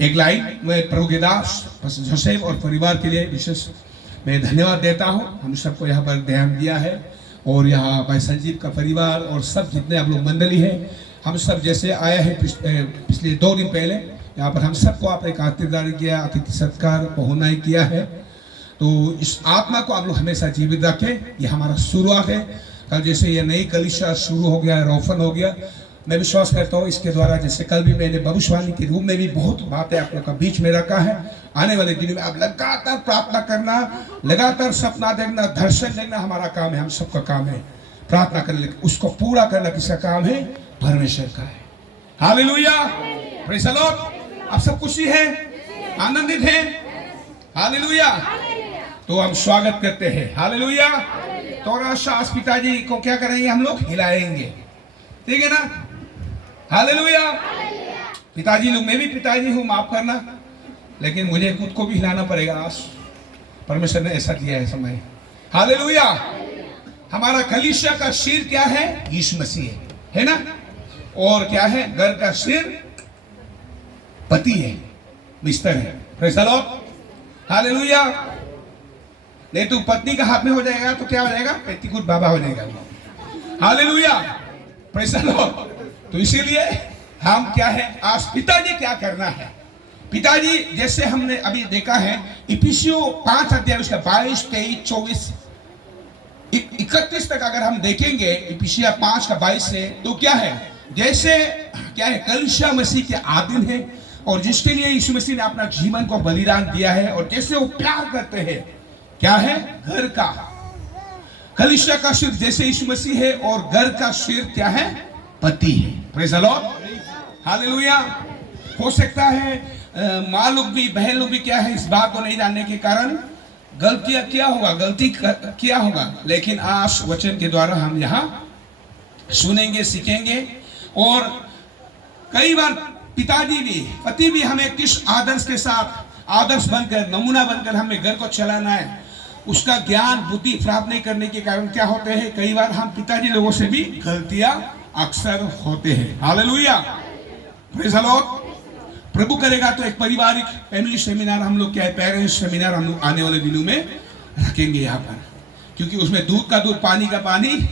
एक लाइन मैं प्रभु के दास जोसेफ और परिवार के लिए विशेष मैं धन्यवाद देता हूँ। हम सबको यहाँ पर ध्यान दिया है और यहाँ भाई संजीव का परिवार और सब जितने आप लोग मंडली है, हम सब जैसे आया है पिछले 2 दिन पहले यहाँ पर हम सबको आपने खातिरदारी किया, अतिथि सत्कार बहुनाई किया है। तो इस आत्मा को आप लोग हमेशा जीवित रखें। ये हमारा शुरुआत है। कल जैसे ये नई कलीसिया शुरू हो गया, रोफन हो गया, मैं विश्वास करता हूँ इसके द्वारा जैसे कल भी मैंने भविष्यवाणी के रूप में भी बहुत बातें आप लोग का बीच में रखा है। आने वाले दिनों में आप लगातार प्रार्थना करना, लगातार सपना देखना, दर्शन देखना हमारा काम है, हम सबका काम है। प्रार्थना करने उसको पूरा करना किसका काम है? परमेश्वर का है। Hallelujah, praise the Lord. आप सब खुशी है, आनंदित है? हालेलुया। तो हम स्वागत करते हैं। हालेलुया। तो शास पिताजी को क्या करेंगे? हम लोग हिलाएंगे, ठीक है ना? हालेलुया। पिताजी लोग, मैं भी पिताजी हूँ, माफ करना, लेकिन मुझे खुद को भी हिलाना पड़ेगा। आज परमेश्वर ने ऐसा दिया है समय। हालेलुया। हमारा कलीसिया का सिर क्या है? यीशु मसीह है ना? और क्या है? घर का सिर पति है, मिस्टर है। Praise the lord. हालेलुया। नहीं तो पत्नी का हाथ में हो जाएगा तो क्या हो जाएगा? पेटीकोट बाबा हो जाएगा। Hallelujah, praise the lord. तो इसीलिए हम क्या है, आज पिताजी क्या करना है? पिताजी जैसे हमने अभी देखा है इफिसियों 5 अध्याय उसका 22, 23, 24, 31 तक अगर हम देखेंगे इफिसिया 5 का 22 से, तो क्या है? जैसे क्या है, कलीसिया मसीह के आधीन है और जिसके लिए यीशु मसीह ने अपना जीवन को बलिदान दिया है और जैसे वो प्यार करते हैं, क्या है? घर का, कलीसिया का सिर जैसे यीशु मसीह है और घर का सिर क्या है? पति है। Praise the lord. हालेलुया। हो सकता है माँ लोग भी, बहन लोग भी क्या है, इस बात को नहीं जानने के कारण गलतियां किया होगा, किया होगा, लेकिन आज वचन के द्वारा हम यहाँ सुनेंगे, सीखेंगे। और कई बार पिताजी भी, पति भी हमें किस आदर्श के साथ, आदर्श बनकर, नमूना बनकर हमें घर को चलाना है, उसका ज्ञान बुद्धि प्राप्त नहीं करने के कारण क्या होते हैं, कई बार हम पिताजी लोगों से भी गलतियां अक्सर होते हैं। Hallelujah, praise the lord. प्रभु करेगा तो एक पारिवारिक फैमिली सेमिनार हम लोग क्या है, पेरेंट्स सेमिनार हम लोग आने वाले दिनों में रखेंगे यहाँ पर, क्योंकि उसमें दूध का दूध, पानी का पानी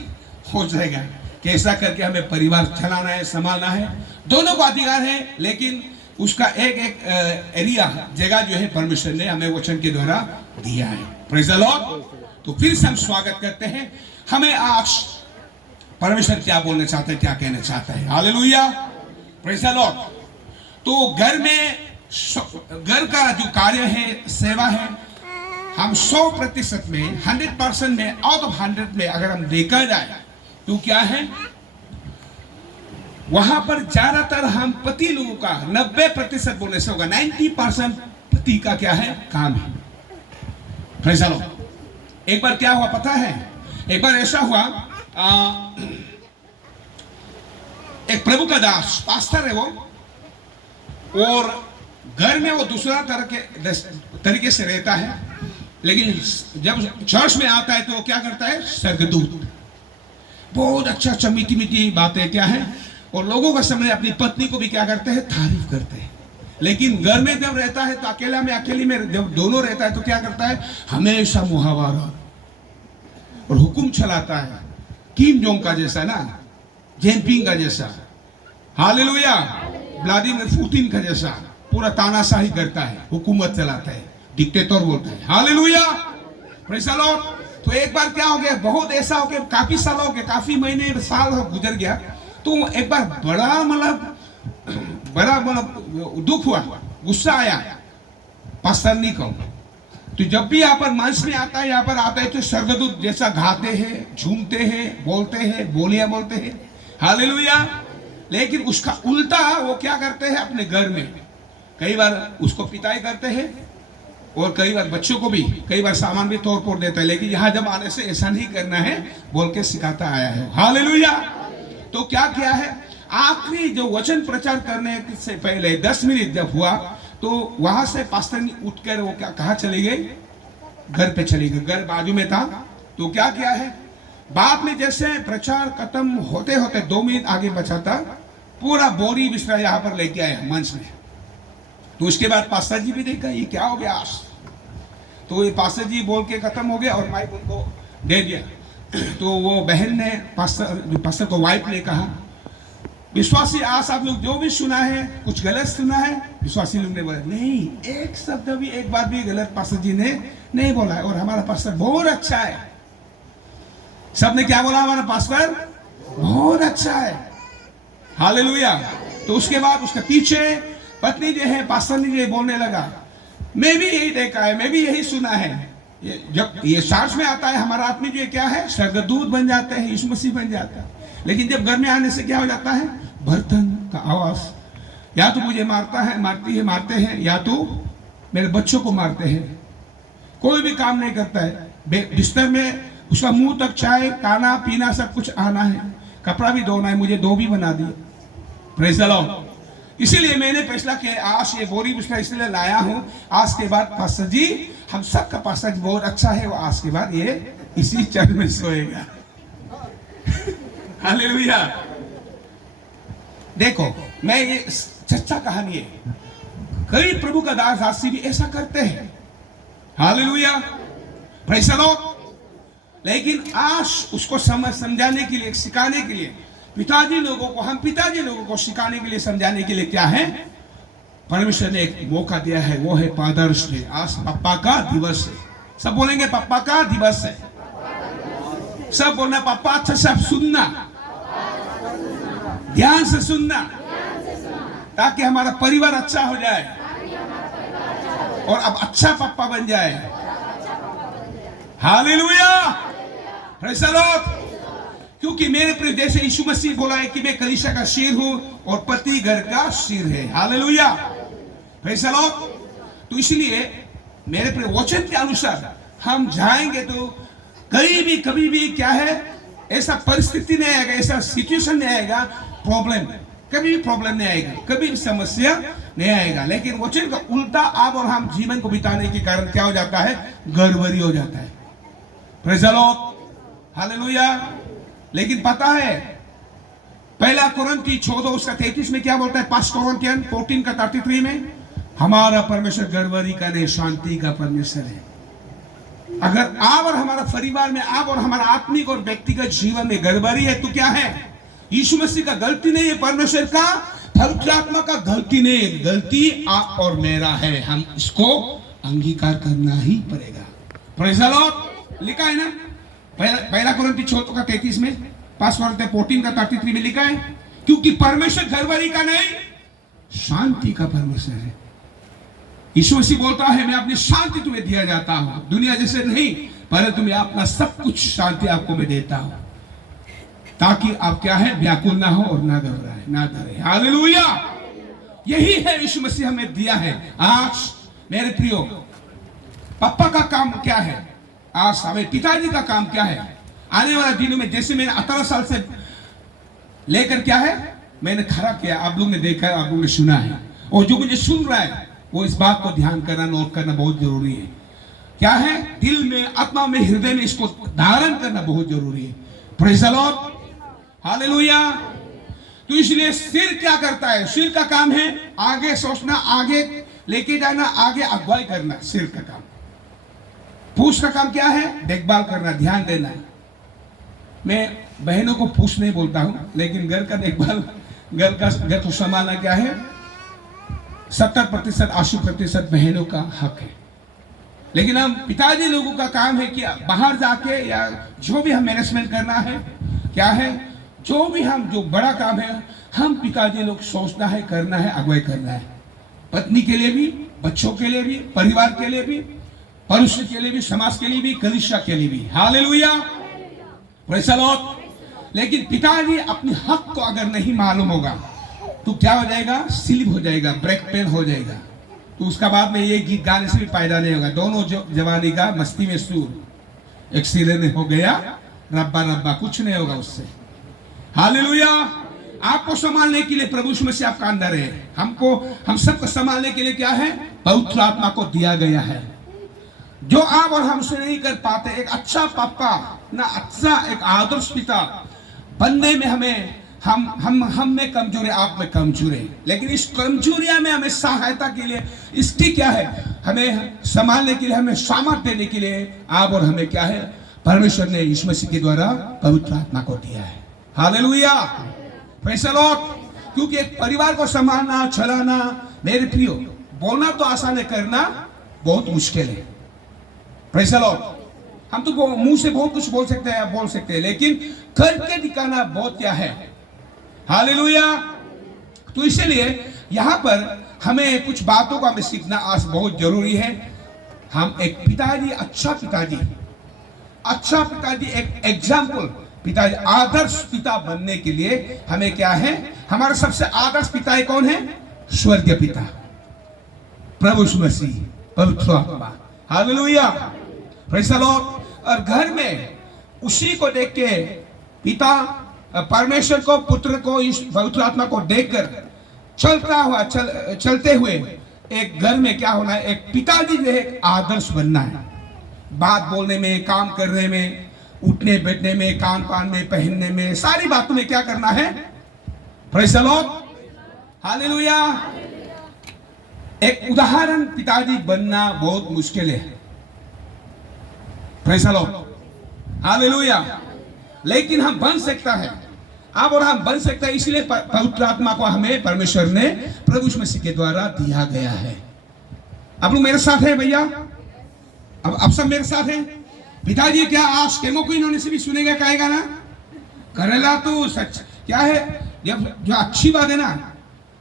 हो जाएगा। कैसा करके हमें परिवार चलाना है, संभालना है, दोनों को अधिकार है, लेकिन उसका एक एक एरिया, जगह जो है परमेश्वर ने हमें वचन के द्वारा दिया है। Praise the lord. तो फिर से हम स्वागत करते हैं। हमें आज परमेश्वर क्या बोलना चाहते हैं, क्या कहना चाहता है? Hallelujah, praise the lord. तो घर में, घर का जो कार्य है, सेवा है, हम 100% में, 100% में, आउट ऑफ 100 में अगर हम देखा जाए तो क्या है, वहां पर ज्यादातर हम पति लोगों का 90% बोलने से होगा, 90% पति का क्या है, काम है। Praise the Lord. एक बार क्या हुआ पता है? एक बार ऐसा हुआ, एक प्रभु का दास पास्टर है वो, और घर में वो दूसरा तरीके से रहता है, लेकिन जब चर्च में आता है तो क्या करता है? स्वर्गदूत, बहुत अच्छा मीठी मीठी बातें क्या है, और लोगों का सामने अपनी पत्नी को भी क्या करते हैं? तारीफ करते हैं। लेकिन घर में जब रहता है तो अकेली में जब दोनों रहता है तो क्या करता है? हमेशा मुहावरा और हुक्म चलाता है, किम जोंग का जैसा ना, जेनपिंग का जैसा, हालेलुया, व्लादिमीर पुतिन का जैसा पूरा तानाशाही करता है, हुकूमत चलाता है, डिक्टेटर बोलता है। Hallelujah, praise the lord. तो एक बार क्या हो गया, बहुत ऐसा हो गया, काफी साल हो गए, काफी महीने साल गुजर गया, तो एक बार बड़ा दुख हुआ, गुस्सा आया पास्टर को। तो जब भी यहाँ पर मंच में आता है, यहाँ पर आता है तो स्वर्गदूत जैसा गाते हैं, झूमते हैं, बोलते हैं, बोलियां बोलते हैं। हालेलुया। लेकिन उसका उल्टा वो क्या करते हैं? अपने घर में कई बार उसको पिटाई करते हैं और कई बार बच्चों को भी, कई बार सामान भी तोड़ फोड़ देता है, लेकिन यहाँ जब आने से ऐसा नहीं करना है बोल के सिखाता आया है। हालेलुया। तो क्या किया है, आखिरी जो वचन प्रचार करने से पहले 10 मिनट जब हुआ तो वहां से पास्टर ने उठकर वो क्या, कहाँ चले गए? घर पे चले गए, घर बाजू में था। तो क्या किया है, बाद में जैसे प्रचार खत्म होते होते 2 मिनट आगे बचा था, पूरा बोरी बिस्तरा यहाँ पर लेके आया मंच में, तो उसके बाद पास्टर जी भी देखा ये क्या हो गया आज, तो ये पास्टर जी बोल के खत्म हो गया और माइक उनको दे दिया। तो वो बहन ने पास्टर को वाइफ ने कहा, विश्वासी आज आप लोग जो भी सुना है कुछ गलत सुना है? विश्वासी लोग ने बोला नहीं, एक शब्द भी एक बात भी गलत पास्टर जी ने नहीं बोला है, और हमारा पास्टर बहुत अच्छा है। सबने क्या बोला? हमारा पास्टर बहुत अच्छा है। हालेलुया। तो उसके बाद उसके पीछे पत्नी जो है पास्टर ने ये बोलने लगा, मैं भी यही देखा है, मैं भी यही सुना है, जब ये सांस में आता है हमारा आदमी जो क्या है स्वर्गदूत बन जाते हैं, यीशु मसीह बन जाता है। लेकिन जब घर में आने से क्या हो जाता है? बर्तन का आवाज, या तो मुझे मारता है, मारते हैं, या तो मेरे बच्चों को मारते हैं। कोई भी काम नहीं करता है, बिस्तर में उसका मुंह तक चाय खाना पीना सब कुछ आना है, कपड़ा भी धोना है, मुझे दो भी बना दिए। Praise the Lord. इसीलिए मैंने फैसला किया आज ये बोरी बिस्तर इसलिए लाया हूं, आज के बाद पास्टर जी, हम सबका पास्टर जी बहुत अच्छा है, वो आज के बाद ये इसी चर्च में सोएगा। हालेलुया। देखो, मैं ये सच्चा कहानी है, कई प्रभु का दास दासी भी ऐसा करते हैं। Hallelujah, praise the Lord. लेकिन आज उसको समझाने के लिए, सिखाने के लिए, पिताजी लोगों को, हम पिताजी लोगों को सिखाने के लिए, समझाने के लिए क्या है, परमेश्वर ने एक मौका दिया है, वो है फादर्स डे। आज पापा का दिवस है। सब बोलेंगे पापा का दिवस है। सब बोलना पापा अच्छा से सुनना, ध्यान से सुनना, ताकि हमारा परिवार अच्छा हो जाए और अब अच्छा पापा बन जाए। Hallelujah, praise the Lord. क्योंकि मेरे प्रिय, जैसे यीशु मसीह बोला है कि मैं कलीसिया का सिर हूं और पति घर का सिर है। Hallelujah, praise the lord. तो इसलिए मेरे प्रिय वचन के अनुसार हम जाएंगे तो कभी भी क्या है, ऐसा परिस्थिति नहीं आएगा, ऐसा सिचुएशन नहीं आएगा, प्रॉब्लम, कभी भी प्रॉब्लम नहीं आएगा, कभी भी समस्या नहीं आएगा। लेकिन वचन का उल्टा आप और हम जीवन को बिताने के कारण क्या हो जाता है? गड़बड़ी हो जाता है। Praise the lord. हालेलुया। लेकिन पता है, पहला कुरिन्थी 14:33 में क्या बोलता है? 1 कोरिन्थियन 14:33 में, हमारा परमेश्वर गड़बड़ी का नहीं, शांति का परमेश्वर है। अगर आप और हमारा परिवार में, आप और हमारा आत्मिक और व्यक्तिगत जीवन में गड़बड़ी है तो क्या है? यीशु मसीह का गलती नहीं है, परमेश्वर का, पवित्र आत्मा का गलती नहीं है, गलती आप और मेरा है। हम इसको अंगीकार करना ही पड़ेगा। Praise the Lord. लिखा है ना पहला कुरिन्थी 14:33 में, 1 कोरिन्थियन 14:33 में लिखा है, क्योंकि परमेश्वर गड़बड़ी का नहीं, शांति का परमेश्वर है। यीशु मसीह बोलता है, मैं अपनी शांति तुम्हें दिया जाता हूं, दुनिया जैसे नहीं, पर तुम्हें अपना सब कुछ शांति आपको मैं देता हूं, ताकि आप क्या है, व्याकुल ना हो और ना घबराए, ना डरे। हालेलुया। यही है यीशु मसीह हमें दिया है। आज मेरे प्रियो, पापा का काम क्या है? आज हमें पिताजी का काम क्या है? आने वाले दिनों में, जैसे मैंने 18 साल से लेकर क्या है मैंने खड़ा किया, आप लोग ने देखा है, आप लोग ने सुना है, और जो मुझे सुन रहा है वो इस बात को ध्यान करना, नोट करना बहुत जरूरी है। क्या है? दिल में, आत्मा में, हृदय में इसको धारण करना बहुत जरूरी है। Praise the lord. हालेलुया। तो इसलिए सिर क्या करता है? सिर का काम है आगे सोचना, आगे लेके जाना, आगे अगुवाई करना, सिर का काम। पूछ का काम क्या है? देखभाल करना, ध्यान देना। मैं बहनों को पूछ नहीं बोलता हूं, लेकिन घर का देखभाल, घर को संभालना क्या है, 70% 80% बहनों का हक है। लेकिन हम पिताजी लोगों का काम है कि बाहर जाके या जो भी हम मैनेजमेंट करना है, क्या है, जो भी हम, जो बड़ा काम है, हम पिताजी लोग सोचना है, करना है, अगुवाई करना है। पत्नी के लिए भी, बच्चों के लिए भी, परिवार के लिए भी, पड़ोसी के लिए भी, समाज के लिए भी, कलीसिया के लिए भी। Hallelujah, praise the Lord. लेकिन पिताजी अपने हक को अगर नहीं मालूम होगा तो क्या हो जाएगा? स्लिप हो जाएगा, ब्रेक पेन हो जाएगा। तो उसका बाद में ये गीत गाने से भी फायदा नहीं होगा। दोनों जवानी का मस्ती में सूर, एक्सीडेंट हो गया, रब्बा रब्बा, कुछ नहीं होगा उससे। हालेलुया। आपको संभालने के लिए प्रभु यीशु मसीह आपका अंदर है। हम सबको संभालने के लिए क्या है? पवित्र आत्मा को दिया गया है, जो आप और हमसे नहीं कर पाते। एक अच्छा पापा ना, अच्छा एक आदर्श पिता बनने में हमें हम में कमजोर है, आप में कमजोर है, लेकिन इस कमजोरिया में हमें सहायता के लिए इसकी क्या है, हमें संभालने के लिए, हमें सामर्थ्य देने के लिए आप और हमें क्या है, परमेश्वर ने यीशु मसीह के द्वारा पवित्र आत्मा को दिया है। Hallelujah, praise the Lord. क्योंकि एक परिवार को संभालना, चलाना, मेरे प्रियो, बोलना तो आसान है, करना बहुत मुश्किल है। Praise the Lord. हम तो मुंह से बहुत कुछ बोल सकते हैं, लेकिन करके दिखाना बहुत क्या है। हालेलुया। तो इसलिए यहाँ पर हमें कुछ बातों का हमें सीखना आज बहुत जरूरी है। हम एक पिताजी, अच्छा पिताजी, एक एग्जाम्पल पिताजी, आदर्श पिता बनने के लिए हमें क्या है, हमारा सबसे आदर्श पिता कौन है? स्वर्गीय पिता, प्रभु यीशु मसीह, पवित्र आत्मा। Hallelujah, praise the Lord. और घर में उसी को देख के पिता परमेश्वर को, पुत्र को, पवित्र आत्मा को देखकर चलते हुए एक घर में क्या होना है, एक पिताजी जो है आदर्श बनना है। बात बोलने में, काम करने में, उठने बैठने में, कान पान में, पहनने में, सारी बातों में क्या करना है? Praise the lord, hallelujah. एक उदाहरण पिताजी बनना बहुत मुश्किल है। Praise the lord, hallelujah. लेकिन हम बन सकता है, आप और हम बन सकते हैं। इसलिए पवित्र आत्मा को हमें परमेश्वर ने प्रभु यीशु मसीह के द्वारा दिया गया है। आप लोग मेरे साथ हैं भैया? अब सब मेरे साथ हैं। पिताजी क्या आज केमो को इन्होंने से भी सुनेगा, कहेगा ना, करेला तो सच क्या है, जब जो अच्छी बात है ना,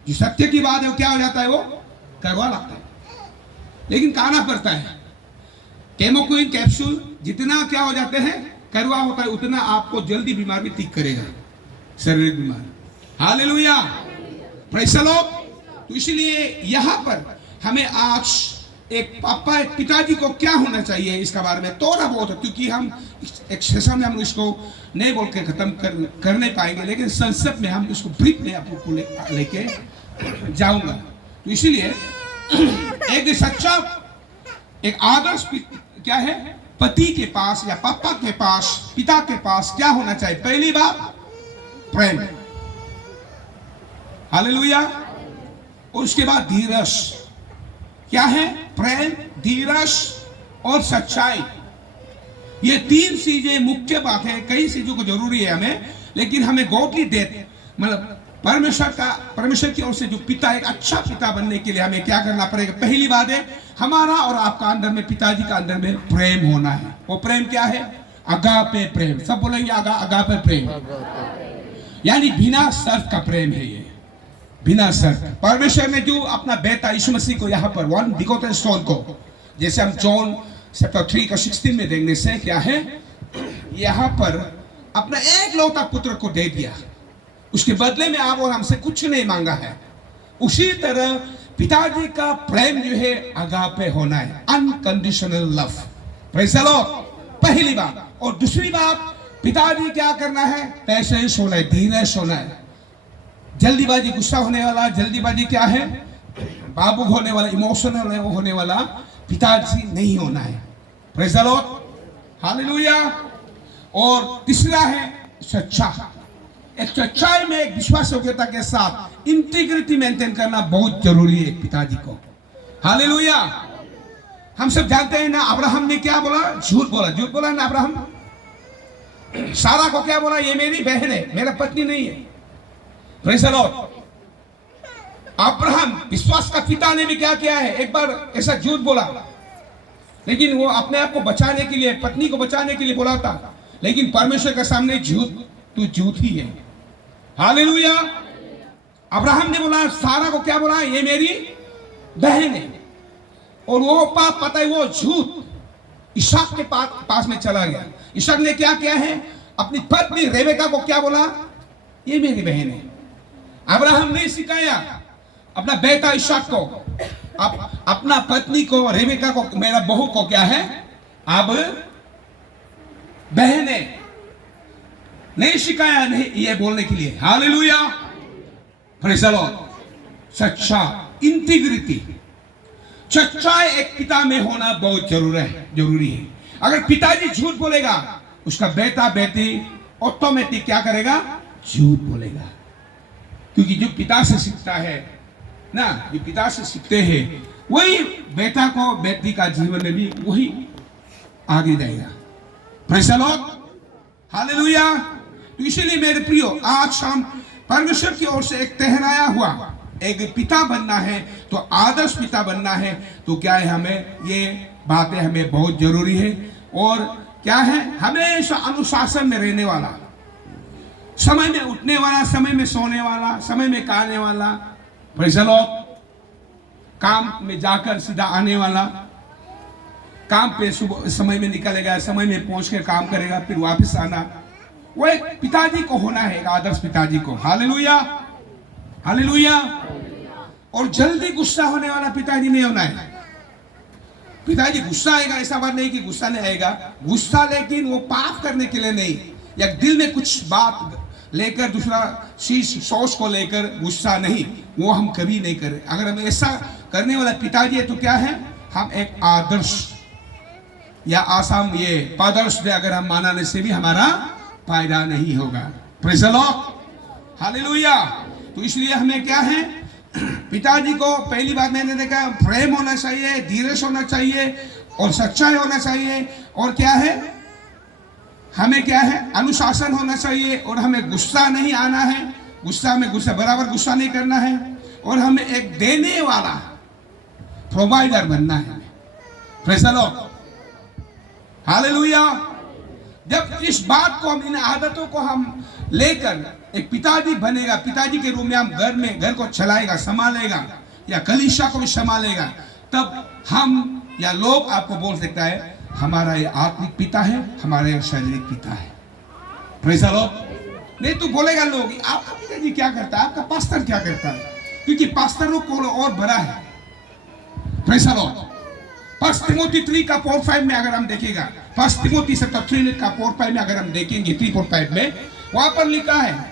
जो सत्य की बात है, वो क्या हो जाता है, वो करवा लगता है। लेकिन खाना पड़ता है। केमोक्विन कैप्सूल जितना क्या हो जाते हैं, करवा होता है, उतना आपको जल्दी बीमार भी ठीक करेगा, शारीरिक बीमार। Hallelujah, praise the lord. तो इसलिए यहाँ पर हमें आज एक पापा, एक पिताजी को क्या होना चाहिए इसका बारे में थोड़ा बहुत, क्योंकि हम एक सेशन में हम इसको नहीं बोल के खत्म कर नहीं पाएंगे, लेकिन संक्षेप में हम इसको ब्रीफ में आपको लेके जाऊंगा। तो इसीलिए एक सच्चा, एक आदर्श क्या है, पति के पास या पापा के पास, पिता के पास क्या होना चाहिए? पहली बात प्रेम, हालेलुया। और उसके बाद धीरज। क्या है? प्रेम, धीरज और सच्चाई। ये तीन चीजें मुख्य बात है। कई चीजों को जरूरी है हमें, लेकिन हमें गॉडली डेथ, मतलब परमेश्वर की ओर से जो पिता, एक अच्छा पिता बनने के लिए हमें क्या करना पड़ेगा? पहली बात है, हमारा और आपका अंदर में, पिताजी का अंदर में प्रेम होना है। वो प्रेम क्या है? अगापे प्रेम। सब बोलेंगे अगापे प्रेम, यानी बिना शर्त का प्रेम है ये, बिना शर्त। परमेश्वर ने जो अपना बेटा यीशु मसीह को यहाँ पर वन बिगोटेन सन को, जैसे हम जॉन चैप्टर 3:16 में देखने से क्या है, यहाँ पर अपना एक लौता पुत्र को दे दिया। उसके बदले में आप और हमसे कुछ नहीं मांगा है। उसी तरह पिताजी का प्रेम जो है अगापे होना है, unconditional love. Praise the Lord, पहली बात। और दूसरी बात, पिताजी क्या करना है? पेशेंस होना है, धीरज होना है। जल्दीबाजी, गुस्सा होने वाला, जल्दीबाजी क्या है, बाबू होने वाला, इमोशनल होने वाला पिताजी नहीं होना है। Praise the lord, hallelujah. और तीसरा है सच्चा। एक सच्चाई में, एक विश्वास योग्यता के साथ इंटीग्रिटी मेंटेन करना बहुत जरूरी है पिताजी को। हालेलुया। हम सब जानते हैं ना, अब्राहम ने क्या बोला? झूठ बोला ना अब्राहम। सारा को क्या बोला? ये मेरी बहन है, मेरा पत्नी नहीं है। Praise the Lord. अब्राहम विश्वास का पिता ने भी क्या किया है? एक बार ऐसा झूठ बोला, लेकिन वो अपने आप को बचाने के लिए, पत्नी को बचाने के लिए बोला था, लेकिन परमेश्वर के सामने झूठ ही है। हालेलुया। अब्राहम ने बोला, सारा को क्या बोला? ये मेरी बहन है। और वो पाप, पता है, वो झूठ इसहाक के पास में चला गया। इसहाक ने क्या किया है? अपनी पत्नी रेबेका को क्या बोला? ये मेरी बहन है। अब्राहम ने सिखाया अपना बेटा इसहाक को, अपना पत्नी को, रेबेका को, मेरा बहू को क्या है, अब बहन है, नहीं सिखाया नहीं ये बोलने के लिए। Hallelujah, praise the Lord. सच्चा, इंटीग्रिटी, सच्चाई एक पिता में होना बहुत जरूरी है। अगर पिताजी झूठ बोलेगा, उसका बेटा बेटी ऑटोमेटिक क्या करेगा? झूठ बोलेगा। क्योंकि जो पिता से सीखता है ना, जो पिता से सीखते हैं वही बेटा को, बेटी का जीवन में भी वही आगे जाएगा। Praise the lord, hallelujah. तो इसीलिए मेरे प्रियो, आज हम परमेश्वर की ओर से एक ठहराया हुआ एक पिता बनना है, तो आदर्श पिता बनना है, तो क्या है, हमें ये बातें हमें बहुत जरूरी है। और क्या है, हमेशा अनुशासन में रहने वाला, समय में उठने वाला, समय में सोने वाला, समय में खाने वाला, प्रेज़ द लॉर्ड, काम में जाकर सीधा आने वाला, काम पे सुबह समय में निकलेगा, समय में पहुंच के काम करेगा, फिर वापस आना, वो एक पिताजी को होना है, एक आदर्श पिताजी को। Hallelujah, hallelujah. और जल्दी गुस्सा होने वाला पिताजी नहीं होना है। पिताजी गुस्सा आएगा, ऐसा बात नहीं कि गुस्सा नहीं आएगा, गुस्सा, लेकिन वो पाप करने के लिए नहीं, या दिल में कुछ बात लेकर, दूसरा चीज सोच को लेकर गुस्सा नहीं, वो हम कभी नहीं करें। अगर हम ऐसा करने वाला पिताजी है तो क्या है, हम एक आदर्श या आसाम ये पादर्श में अगर हम मानने से भी हमारा फायदा नहीं होगा। Praise the lord, hallelujah. तो इसलिए हमें क्या है, पिताजी को पहली बात मैंने देखा, प्रेम होना चाहिए, धीरज होना चाहिए, और सच्चाई होना चाहिए, और क्या है, हमें क्या है, अनुशासन होना चाहिए, और हमें गुस्सा नहीं आना है, गुस्सा में गुस्सा बराबर गुस्सा नहीं करना है, और हमें एक देने वाला प्रोवाइडर बनना है। Praise the lord, hallelujah. जब इस बात को हम, इन आदतों को हम लेकर एक पिताजी बनेगा, पिताजी के रूप में हम घर को चलाएगा, संभालेगा, या कलीसिया को भी संभालेगा, तब हम या लोग आपको बोल सकता है हमारा ये आत्मिक पिता है, हमारा ये शारीरिक पिता है। Praise the Lord. नहीं तो बोलेगा लोग, आपका पिताजी क्या करता है, आपका पास्टर क्या करता है, क्योंकि पास्टरों को और बड़ा है। Praise the Lord. 1 तिमोथी 3 का 4-5 में अगर हम देखेगा, 1 तिमोथी 3 का 4-5 में अगर हम देखेंगे, 3-4-5 में वहां पर लिखा है,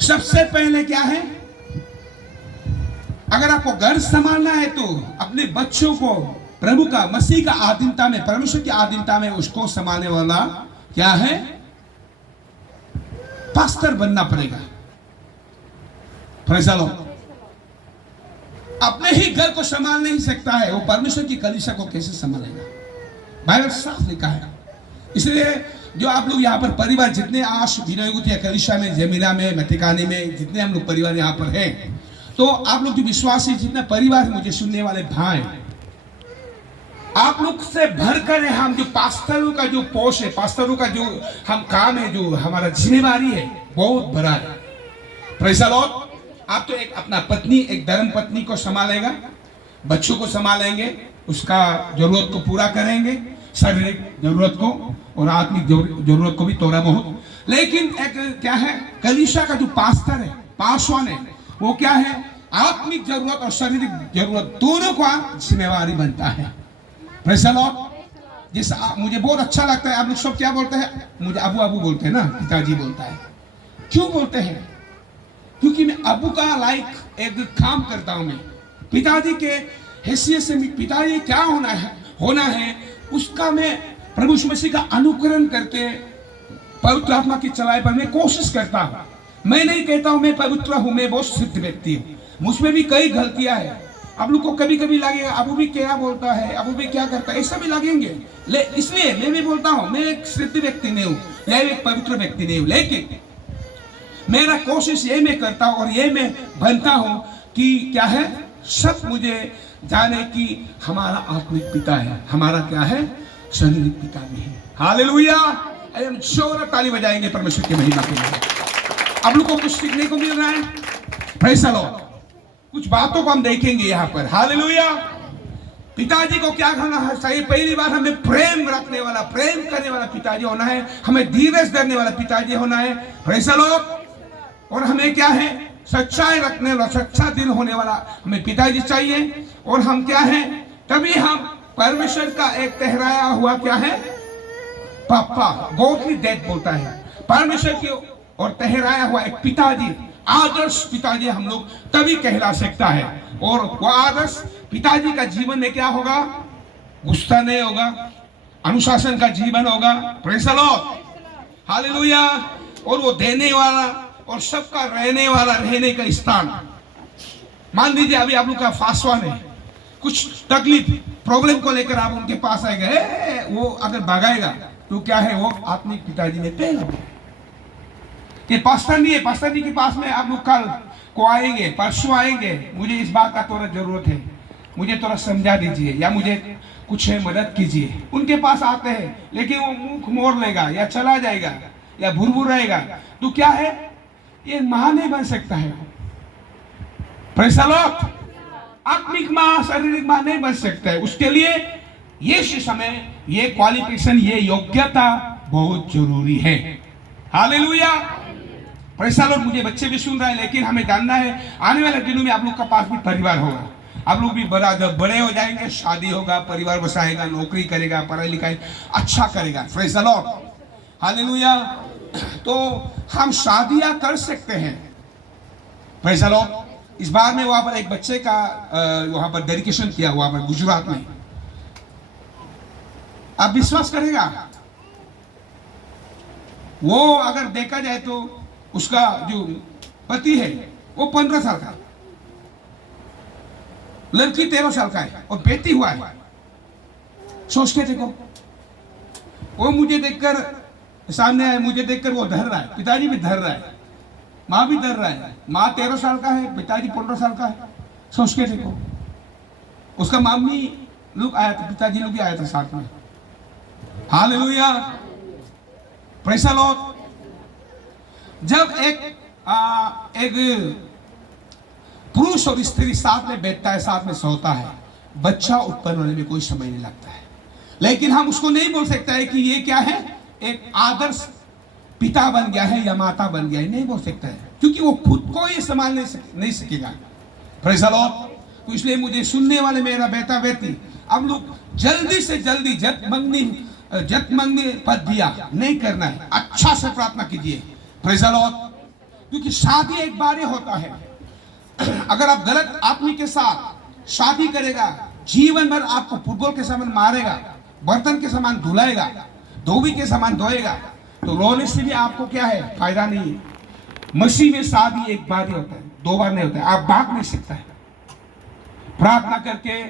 सबसे पहले क्या है, अगर आपको घर संभालना है तो अपने बच्चों को प्रभु का, मसीह का आधीनता में, परमेश्वर की आधीनता में उसको संभालने वाला क्या है, पास्टर बनना पड़ेगा। Praise the Lord. अपने ही घर को संभाल नहीं सकता है, वो परमेश्वर की कलीसिया को कैसे संभालेगा? बाइबल साफ लिखा है। इसलिए जो आप लोग यहाँ पर परिवार जितने आश विनयगुत या कलीसिया में, जमीला में, मतिकानी में, जितने हम लोग परिवार यहाँ पर हैं, तो आप लोग जो विश्वासी जितने परिवार, मुझे सुनने वाले भाई, आप लोग से भरकर हम जो पास्टरों का जो पोस्ट है, पास्टरों का जो हम काम है, जो हमारा जिम्मेवारी है, बहुत बड़ा है। Praise the Lord. आप तो एक अपना पत्नी, एक धर्म पत्नी को संभालेगा, बच्चों को संभालेंगे, उसका जरूरत को पूरा करेंगे, शारीरिक जरूरत को और आत्मिक जरूरत को भी थोड़ा बहुत। लेकिन एक क्या है, कलीसिया का जो पास्टर है, पासवान है, वो क्या है, आत्मिक जरूरत और शारीरिक जरूरत दोनों का जिम्मेवारी बनता है। Praise the Lord. जिस मुझे बहुत अच्छा लगता है, आप लोग सब क्या बोलते हैं, मुझे अबू अबू बोलते हैं ना, पिताजी बोलता है। क्यों बोलते हैं? क्योंकि मैं अबू का लाइक एक काम करता हूं। मैं पिताजी के हैसियत से, पिताजी क्या होना है उसका मैं प्रभु यीशु मसीह का अनुकरण करके पवित्र आत्मा की चलाए पर मैं कोशिश करता हूं। मैं नहीं कहता हूं मैं पवित्र हूं, मैं बहुत सिद्ध व्यक्ति हूं, मुझमें भी कई गलतियां हैं। आप लोग को कभी कभी लगेगा अबू भी क्या बोलता है, अबू भी क्या करता है, ऐसा भी लगेंगे। इसलिए मैं भी बोलता हूं मैं एक सिद्ध व्यक्ति नहीं हूं या एक पवित्र व्यक्ति नहीं हूं, लेकिन मेरा कोशिश ये मैं करता हूं और ये मैं बनता हूं कि क्या है, सब मुझे जाने कि हमारा आत्मिक पिता है, हमारा क्या है, शारीरिक पिता भी है। हालेलुया। हम जोर ताली बजाएंगे परमेश्वर की महिमा के लिए। आप लोग को कुछ सीखने को मिल रहा है। Praise the Lord. कुछ बातों को हम देखेंगे यहाँ पर। हालेलुया। पिताजी को क्या करना चाहिए? पहली बात, हमें प्रेम रखने वाला, प्रेम करने वाला पिताजी होना है, हमें धीरज धरने वाला पिताजी होना है। Praise the Lord. और हमें क्या है, सच्चाई रखने वाला, सच्चा दिल होने वाला हमें पिताजी चाहिए। और हम क्या है, तभी हम परमेश्वर का एक ठहराया हुआ क्या है, पापा, गॉडली डैड बोलता है, परमेश्वर की और ठहराया हुआ एक पिताजी, आदर्श पिताजी हम लोग तभी कहला सकता है। और वो आदर्श पिताजी का जीवन में क्या होगा, गुस्सा नहीं होगा, अनुशासन का जीवन होगा। Praise the lord. हालेलुया। और वो देने वाला, और सबका रहने वाला, रहने का स्थान। मान लीजिए अभी आप लोग का फासवान है, कुछ तकलीफ प्रॉब्लम को लेकर आप उनके पास आएगा, वो अगर भागाएगा तो क्या है, वो आत्मिक पिताजी में फेल हो। ये पास्टर नहीं है, पास्टर जी के पास में आप लोग कल को आएंगे, परसों आएंगे, मुझे इस बात का थोड़ा जरूरत है, मुझे थोड़ा समझा दीजिए या मुझे कुछ है मदद कीजिए। उनके पास आते हैं, लेकिन वो मुंह मोड़ लेगा या चला जाएगा या भुरभुर रहेगा, तो क्या है, ये मां नहीं बन सकता है। Praise the Lord. आत्मिक मां, शारीरिक मां नहीं बन सकता है। उसके लिए ये समय, ये क्वालिफिकेशन, ये योग्यता बहुत जरूरी है। Hallelujah, praise the Lord. मुझे बच्चे भी सुन रहे हैं, लेकिन हमें जानना है आने वाले दिनों में आप लोग का पास भी परिवार होगा, आप लोग भी जब बड़े हो जाएंगे, शादी होगा, परिवार बसाएगा, नौकरी करेगा, पढ़ाई लिखाई अच्छा करेगा। Praise the lord, hallelujah. तो हम शादियां कर सकते हैं। Praise the Lord. इस बार में वहां पर एक बच्चे का वहां पर डेडिकेशन किया हुआ पर गुजरात में। आप विश्वास करेगा, वो अगर देखा जाए तो उसका जो पति है वो 15 साल का, लड़की 13 साल का है और बेटी हुआ है। सोच के देखो, वो मुझे देखकर सामने आए, मुझे देखकर वो धर रहा है, पिताजी भी धर रहा है, माँ भी डर रहा है। माँ 13 साल का है, पिताजी 15 साल का है। सोच के देखो, उसका मम्मी लोग आया था, पिताजी लोग भी आया था साथ में। Hallelujah, praise the Lord. जब एक पुरुष और स्त्री साथ में बैठता है, साथ में सोता है, बच्चा उत्पन्न होने में कोई समय नहीं लगता है। लेकिन हम उसको नहीं बोल सकता है कि ये क्या है, एक आदर्श पिता बन गया है या माता बन गया है, नहीं बोल सकता है, क्योंकि वो खुद को ये संभाल नहीं सकेगा। Praise the lord. तो इसलिए मुझे सुनने वाले मेरा बेटा बेटी, अब लोग जल्दी से जल्दी जत मंगनी पद दिया नहीं करना है, अच्छा से प्रार्थना कीजिए। Praise the Lord. क्योंकि शादी एक बार ही होता है। अगर आप गलत आदमी के साथ शादी करेगा, जीवन भर आपको फुटबॉल के समान मारेगा, बर्तन के समान धुलाएगा, धोबी के समान धोएगा, तो रोने से भी आपको क्या है, फायदा नहीं है। मसीह में शादी एक बार ही होता है, 2 बार नहीं होता है। आप भाग नहीं सकता है। प्रार्थना करके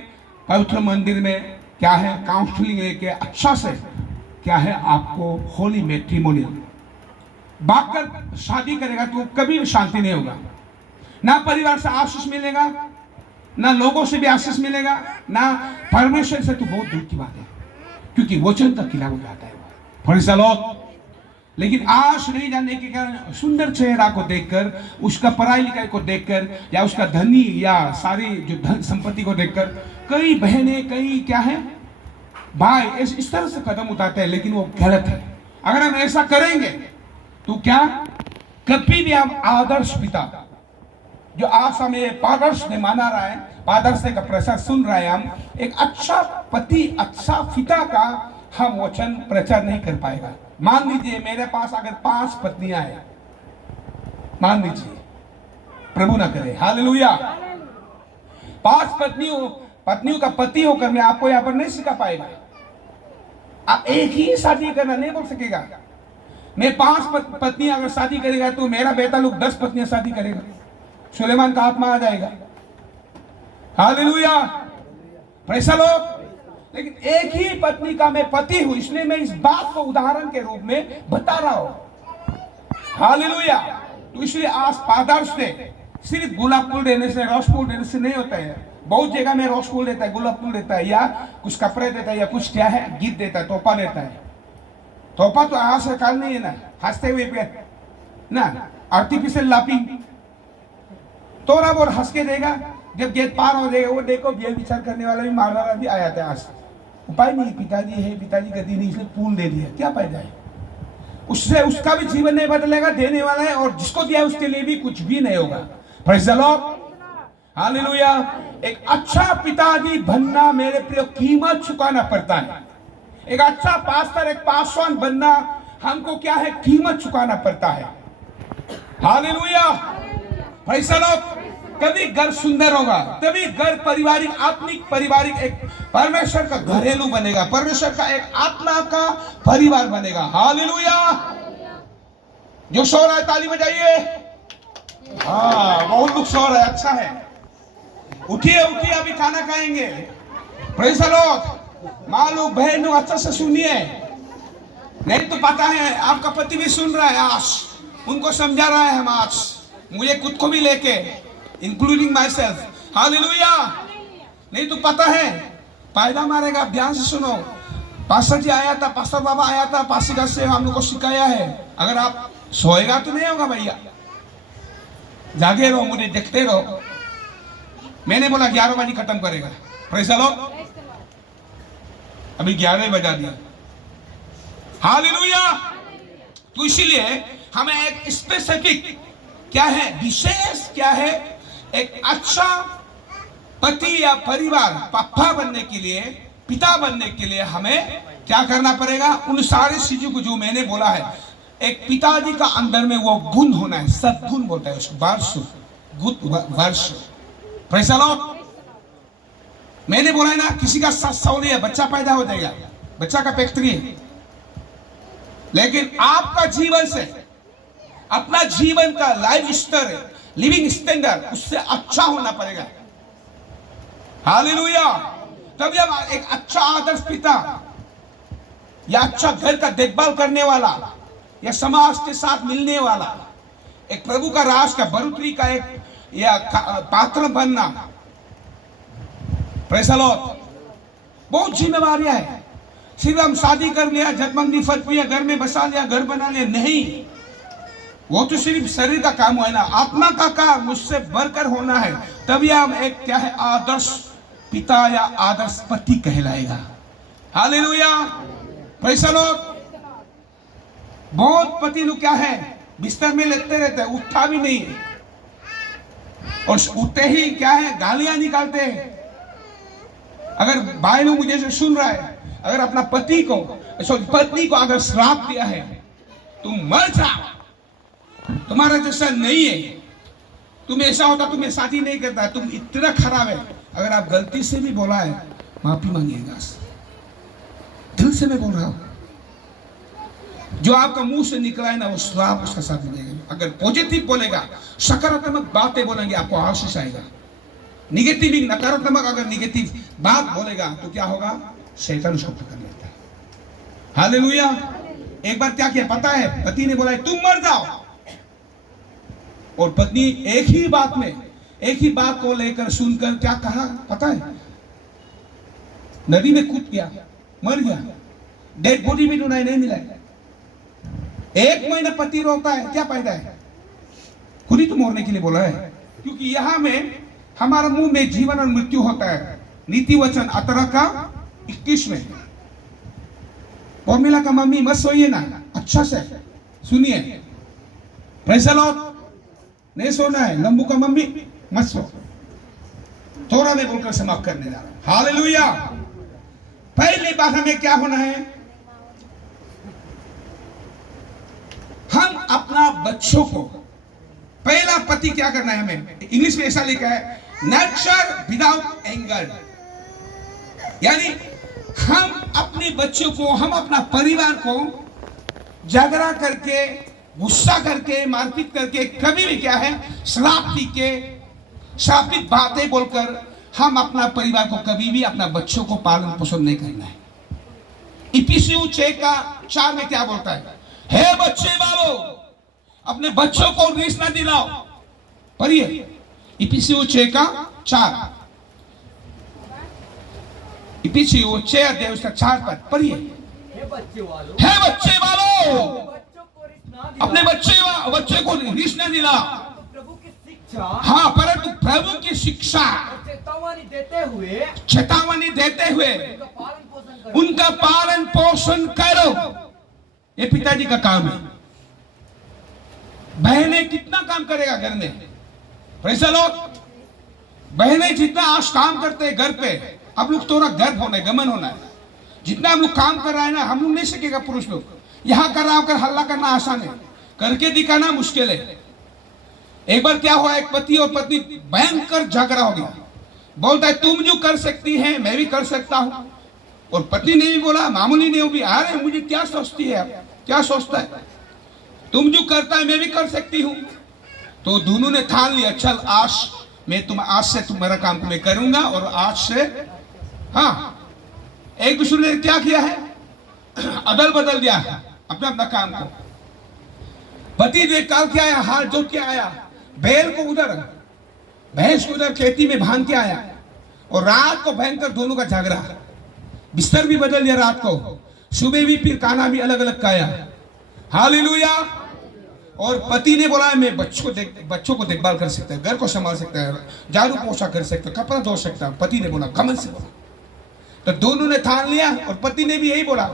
पवित्र मंदिर में क्या है, काउंसलिंग लेके अच्छा से क्या है, आपको होली मैट्रिमोनियल भागकर शादी करेगा तो कभी भी शांति नहीं होगा। ना परिवार से आशीष मिलेगा, ना लोगों से भी आशीष मिलेगा, ना परमेश्वर से, तो बहुत दूर की बात है, क्योंकि वचन तक खिला हो जाता है। Praise the Lord. लेकिन आश नहीं जानने के कारण सुंदर चेहरा को देखकर, उसका पढ़ाई लिखाई को देखकर, या उसका धनी या सारी जो धन संपत्ति को देखकर कई बहनें, कई क्या है भाई इस तरह से कदम उठाते हैं, लेकिन वो गलत है। अगर हम ऐसा करेंगे तो क्या कभी भी हम आदर्श पिता, जो आज हमें पादर्श ने माना रहा है, पादर्श का प्रचार सुन रहे हैं, हम एक अच्छा पति, अच्छा पिता का हम वचन प्रचार नहीं कर पाएगा। मान लीजिए मेरे पास अगर 5 पत्नियां हैं, मान लीजिए, प्रभु ना करे, हालेलुया, 5 पत्नियों का पति होकर मैं आपको यहां पर नहीं सिखा पाएगा। आप एक ही शादी करना नहीं बोल सकेगा। मैं 5 पत्नियां अगर शादी करेगा तो मेरा बेटा लोग 10 पत्नियां शादी करेगा, सुलेमान का आत्मा आ जाएगा। Hallelujah, praise the Lord. लेकिन एक ही पत्नी का मैं पति हूं, इसलिए मैं इस बात को उदाहरण के रूप में बता रहा हूं। हालेलुया। तो इसलिए आज पादर्श से सिर्फ गुलाब फूल देने से, रोज फूल देने से नहीं होता है। बहुत जगह में रोज फूल देता है, गुलाब फूल देता है, या कुछ कपड़े देता है, या कुछ क्या है गीत देता है, तोहफा देता है। तोहफा तो आज से काल नहीं है ना, हंसते हुए पे ना, आर्टिफिशियल लाफिंग थोड़ा बहुत हंस के देगा, जब गेट पार हो जाएगा, वो देखो ये विचार करने वाला भी मारवाड़ा भी आया था। आज उपाय नहीं, पिताजी है, पिताजी गति नहीं, इसलिए फूल दे दिया, क्या फायदा है उससे? उसका भी जीवन नहीं बदलेगा, देने वाला है, और जिसको दिया उसके लिए भी कुछ भी नहीं होगा। Praise the lord, hallelujah. एक अच्छा पिताजी बनना मेरे प्रिय कीमत चुकाना पड़ता है। एक अच्छा पास्टर, एक पासवान बनना हमको क्या है, कीमत चुकाना पड़ता है। Hallelujah, praise the Lord. कभी घर सुंदर होगा, तभी घर पारिवारिक, आत्मिक पारिवारिक एक परमेश्वर का घरेलू बनेगा, परमेश्वर का एक आत्मा का परिवार बनेगा। हालेलुया। जो सो रहा है ताली बजाइए। हाँ, बहुत दुख हो रहा है। अच्छा है, उठिए उठिए, अभी खाना खाएंगे। Praise the Lord. माँ लोग बहन लोग अच्छा से सुनिए, नहीं तो पता है आपका पति भी सुन रहा है आज, उनको समझा रहा है हम आज, मुझे खुद को भी लेके, इंक्लूडिंग माई सेल्फ। हालेलुया। नहीं तो पता है फायदा मारेगा। ध्यान से सुनो, पास्टर जी आया था, पास्टर बाबा आया था, पासीघाट से हम लोग को सिखाया है, अगर आप सोएगा तो नहीं होगा भैया, जागे रहो, मुझे देखते रहो। मैंने बोला 11 बजे खत्म करेगा। Praise the Lord. अभी 11 बजा दिया। हालेलुया। तो इसीलिए हमें एक स्पेसिफिक क्या है, विशेष क्या है, एक अच्छा पति या परिवार पापा बनने के लिए, पिता बनने के लिए हमें क्या करना पड़ेगा, उन सारी चीजों को जो मैंने बोला है। एक पिताजी का अंदर में वो गुण होना है, सद्गुण बोलता है उसको, वर्ष, गुड वर्ष। Praise the Lord. मैंने बोला है ना, किसी का 7 साल है, बच्चा पैदा हो जाएगा, बच्चा का फैक्ट्री है, लेकिन आपका जीवन से, अपना जीवन का लाइफ स्तर, लिविंग स्टैंडर्ड उससे अच्छा होना पड़ेगा। हालेलुया। तब जब एक अच्छा आदर्श पिता या अच्छा घर का देखभाल करने वाला या समाज के साथ मिलने वाला, एक प्रभु का राज का बढ़ोतरी का एक या पात्र बनना। Praise the Lord. बहुत जिम्मेवारियां है। सिर्फ हम शादी कर लिया, जगमंदी फट लिया, घर में बसा लिया, घर बना लिया, नहीं, वो तो सिर्फ शरीर का काम है ना, आत्मा का काम मुझसे बढ़कर होना है। तभी हम एक क्या है, आदर्श पिता या आदर्श पति कहलाएगा। हालेलुया। Praise the Lord. बहुत पति लोग क्या है, बिस्तर में लेटते रहते हैं, उठा भी नहीं, और उठते ही क्या है, गालियां निकालते हैं। अगर भाई लोग मुझे से सुन रहा है, अगर अपना पति को, पत्नी को अगर श्राप दिया है, तुम मर जाओ, तुम्हारा जैसा नहीं है, तुम ऐसा होता, तुम्हें शादी नहीं करता, तुम इतना खराब है, अगर आप गलती से भी बोला है, माफी मांगिएगा। दिल से मैं बोल रहा हूं, जो आपका मुंह से निकला है ना, वो श्राप उसका साथ मिलेगा। अगर पॉजिटिव बोलेगा, सकारात्मक बातें बोलेंगे, आपको आशीष आएगा। निगेटिव, नकारात्मक अगर निगेटिव बात बोलेगा तो क्या होगा, शैतान उसको पकड़ लेता है। हालेलुया। एक बार क्या किया पता है, पति ने बोला है तुम मर जाओ, और पत्नी एक ही बात में, एक ही बात को लेकर सुनकर क्या कहा पता है, नदी में कूद गया, मर गया, डेड बॉडी भी ढूंढा नहीं मिला। 1 महीना पति रोता है, क्या फायदा है, खुद ही तो मरने के लिए बोला है। क्योंकि यहां में हमारा मुंह में जीवन और मृत्यु होता है। नीति वचन 18 का 21 में। पौर्मिला का मम्मी मत सोइए ना, अच्छा से सुनिए। Praise the Lord. नहीं सोना है, लंबू का मम्मी मत सो। थोड़ा मैं बोलकर समाप्त करने जा रहा हूं। हालेलुया। पहली बात हमें क्या होना है, हम अपना बच्चों को, पहला पति क्या करना है हमें, इंग्लिश में ऐसा लिखा है, नर्चर विदाउट एंगर। यानी हम अपने बच्चों को, हम अपना परिवार को झगड़ा करके, गुस्सा करके, मारपीट करके, कभी भी क्या है, श्रापित बातें बोलकर हम अपना परिवार को, कभी भी अपना बच्चों को पालन पोषण नहीं करना है। इफिसियों 6:4 में क्या बोलता है, हे बच्चे बालो, अपने बच्चों को रीस ना दिलाओ। पढ़िए इफिसियों 6:4, इफिसियों 6:4 पर पढ़िए। हे बच्चे वालों, अपने बच्चे को रीस ना दिलाओ। हाँ, परंतु प्रभु की शिक्षा, चेतावनी देते हुए उनका पालन पोषण करो। ये पिताजी का काम है। बहनें कितना काम करेगा घर में, प्रेज़ द लॉर्ड। बहनें जितना आज काम करते हैं घर पे, अब लोग थोड़ा गर्भ होना है, गमन होना है। जितना हम लोग काम कर रहा है ना, हम लोग नहीं सीखेगा। पुरुष लोग यहाँ कर रहा होकर हल्ला करना आसान है, करके दिखाना मुश्किल है। एक बार क्या हुआ, एक पति और पत्नी भयंकर झगड़ा हो गया। बोलता है तुम जो कर सकती है मैं भी कर सकता हूं, और पत्नी ने भी बोला, मामूली नहीं होगी, अरे मुझे क्या सोचती है, क्या सोचता है, तुम जो करता है मैं भी कर सकती हूं। तो दोनों ने ठान लिया, चल आज से तुम्हारा काम मैं करूंगा। और आज से हाँ, एक दूसरे ने क्या किया है, अदल बदल दिया अपना अपना काम को। पति ने काल के आया, हाथ जोत के आया, बैल को उधर, भैंस को उधर खेती में बांध के आया। और रात को भयंकर दोनों का झगड़ा, बिस्तर भी बदल दिया रात को, सुबह भी फिर खाना भी अलग अलग खाया। हालेलुया। और पति ने बोला मैं बच्चों को देखभाल कर सकता है, घर को संभाल सकता है, झाड़ू पोछा कर सकता है, कपड़ा धो सकता है। पति ने बोला, घमंड से बोला। तो दोनों ने ठान लिया और पति ने भी यही बोला।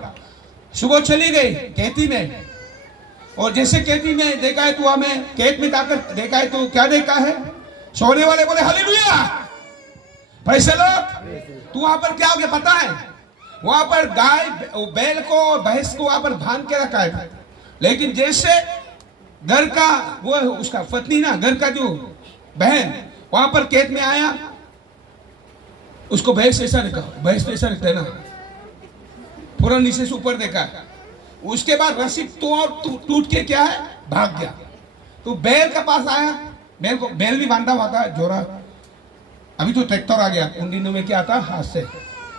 सुबह चली गई खेती में, और जैसे खेती में देखा है तो हमें खेत में जाकर देखा है तो क्या देखा है, सोने वाले बोले हालेलुया, पैसे लोग। तू वहां पर क्या हो गया पता है, वहां पर गाय बैल को भैंस को वहां पर बांध के रखा है। लेकिन जैसे घर का वो उसका पत्नी ना, घर का जो बहन वहां पर खेत में आया, उसको भैंस ऐसा देखा, भैंस तो ऐसा दिखता है ना, पूरा नीचे से ऊपर देखा। उसके बाद रस्सी टूट के क्या है, भाग गया। तो बैल के पास आया, बैल भी बांधा हुआ था जोरा। अभी तो ट्रैक्टर आ गया, उन दिनों में क्या था, हाथ से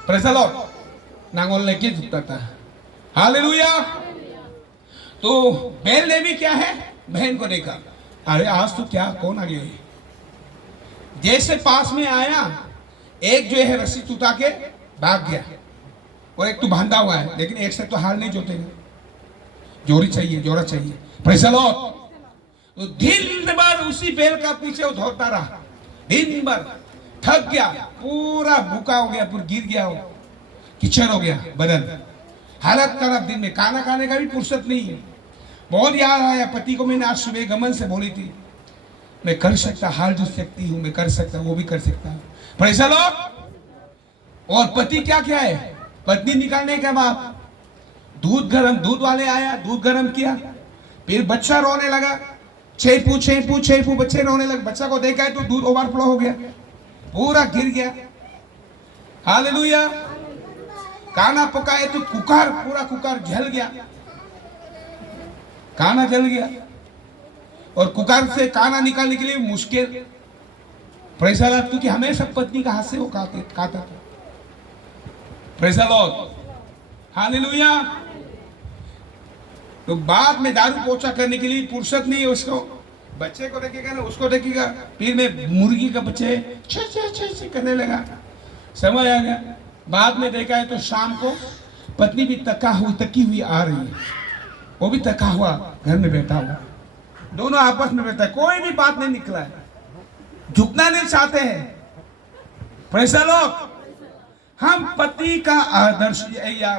प्रेज़ द लॉर्ड, नांगोल लेके जुटता था। हालेलुया। तो बैल ने भी क्या है, बहन को देखा, अरे आज तो क्या, कौन आ गया। जैसे पास में आया, एक जो है रस्सी टूटा के भाग गया, और एक तो बांधा हुआ है, लेकिन एक से तो हाल नहीं जोतेगा, जोरी चाहिए, जोरा चाहिए। Praise the lord. तो दिन भर उसी बैल का पीछे वो दौड़ता रहा, दिन भर थक गया, पूरा भूखा हो गया, पूरा गिर गया, हो कीचड़ हो गया बदन, हालत खराब। दिन में खाना खाने का भी फुर्सत नहीं है। बहुत याद आया पति को, मैंने आज सुबह गमन से बोली थी, मैं कर सकता, हाल जो सकती हूँ मैं कर सकता, वो भी कर सकता हूँ। Praise the Lord. और पति क्या क्या है, पत्नी निकालने के बाद दूध वाले आया, दूध गर्म किया, फिर बच्चा रोने लगा, छेपू बच्चे रोने लगे। बच्चा को देखा है तो दूध ओवरफ्लो हो गया, पूरा गिर गया। हालेलुया। खाना पकाए तो पूरा कुकर जल गया, खाना जल गया, और कुकर से खाना निकालने के लिए मुश्किल। Praise the Lord. क्योंकि हमेशा पत्नी का हाथ से वो खाता था। Praise the lord. हालेलुया। तो बाद में दारू पोछा करने के लिए फुर्सत नहीं है उसको, बच्चे को देखेगा ना, उसको देखेगा, फिर में मुर्गी का बच्चे छे करने लगा, समझ आ गया। बाद में देखा है तो शाम को पत्नी भी तकी हुई आ रही है, वो भी तका हुआ घर में बैठा हुआ, दोनों आपस में बैठा है, कोई भी बात नहीं निकला है, झुकना नहीं चाहते हैं। Praise the Lord. हम पति का आदर्श या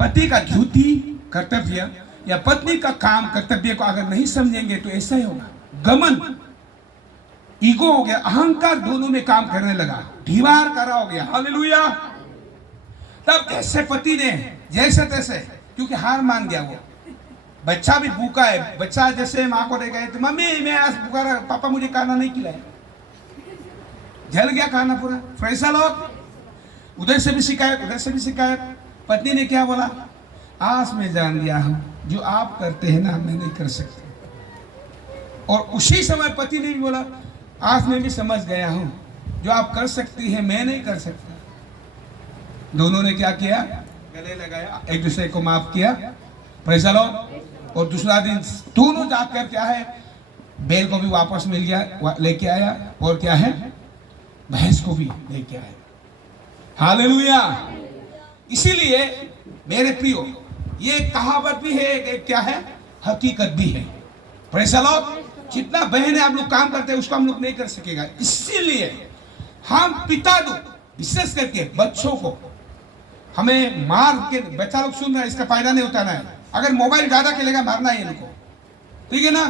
पति का ड्यूटी कर्तव्य या पत्नी का काम कर्तव्य को अगर नहीं समझेंगे तो ऐसा ही होगा। गमन, ईगो हो गया, अहंकार दोनों में काम करने लगा, दीवार करा हो गया। हालेलुया। तब ऐसे पति ने जैसे तैसे, क्योंकि हार मान गया, वो बच्चा भी भूखा है, बच्चा जैसे माँ को देखा तो मम्मी मैं आज भूखा रहा, पापा मुझे खाना नहीं खिलाया, जल गया खाना पूरा। Praise the Lord. उधर से भी शिकायत, पत्नी ने क्या बोला, आज मैं जान गया हूं जो आप करते हैं ना मैं नहीं कर सकती। और उसी समय पति ने भी बोला, आज मैं भी समझ गया हूं जो आप कर सकती है मैं नहीं कर सकता। दोनों ने क्या किया, गले लगाया, एक दूसरे को माफ किया। Praise the Lord. और दूसरा दिन दोनों जाकर क्या है, बैल को भी वापस मिल गया, लेके आया, और क्या है, भैंस को भी लेके आया। हालेलुया। इसीलिए मेरे प्रियो, ये कहावत भी है, क्या है, हकीकत भी है। Praise the Lord. जितना बहन आप लोग काम करते हैं उसको हम लोग नहीं कर सकेगा। इसीलिए हम पिता लोग विशेष करके बच्चों को हमें मार के, बच्चा लोग सुन रहे हैं, इसका फायदा नहीं उठाना है। अगर मोबाइल ज्यादा खेलेगा मारना है इनको, ठीक है ना।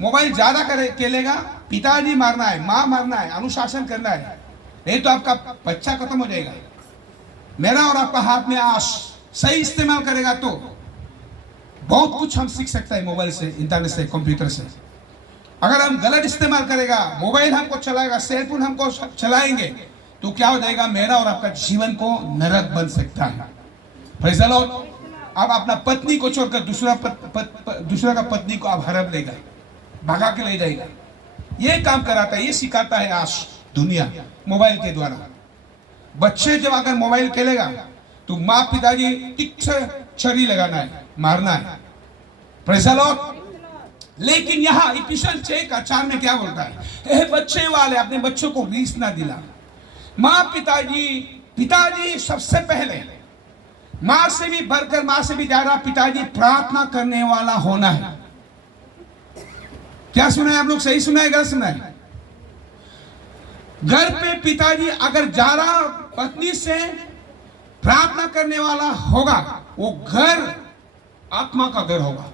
मोबाइल ज्यादा खेलेगा, पिताजी मारना है, माँ मारना है, अनुशासन करना है, नहीं तो आपका बच्चा खत्म हो जाएगा। मेरा और आपका हाथ में आश, सही इस्तेमाल करेगा तो बहुत कुछ हम सीख सकते हैं मोबाइल से, इंटरनेट से, कंप्यूटर से। अगर हम गलत इस्तेमाल करेगा, मोबाइल हमको चलाएगा, सेलफोन हमको चलाएंगे, तो क्या हो जाएगा, मेरा और आपका जीवन को नरक बन सकता है। Praise the Lord. अब अपना पत्नी को छोड़कर दूसरा का पत्नी को आप हड़प लेगा, भगा के ले जाएगा। ये काम कराता है, ये सिखाता है आज दुनिया मोबाइल के द्वारा। बच्चे जब अगर मोबाइल खेलेगा तो माँ पिताजी टिक से छड़ी लगाना है, मारना है। Praise the Lord. लेकिन यहाँ इफिसियंस 6:4 में क्या बोलता है? ए बच्चे वाले, अपने बच्चों को रीस ना दिला। माँ पिताजी सबसे पहले, माँ से भी बढ़कर, माँ से भी ज्यादा पिताजी प्रार्थना करने वाला होना है। क्या सुना है आप लोग? सही सुना है, गलत सुना है? घर पे पिताजी अगर ज्यादा पत्नी से प्रार्थना करने वाला होगा, वो घर आत्मा का घर होगा।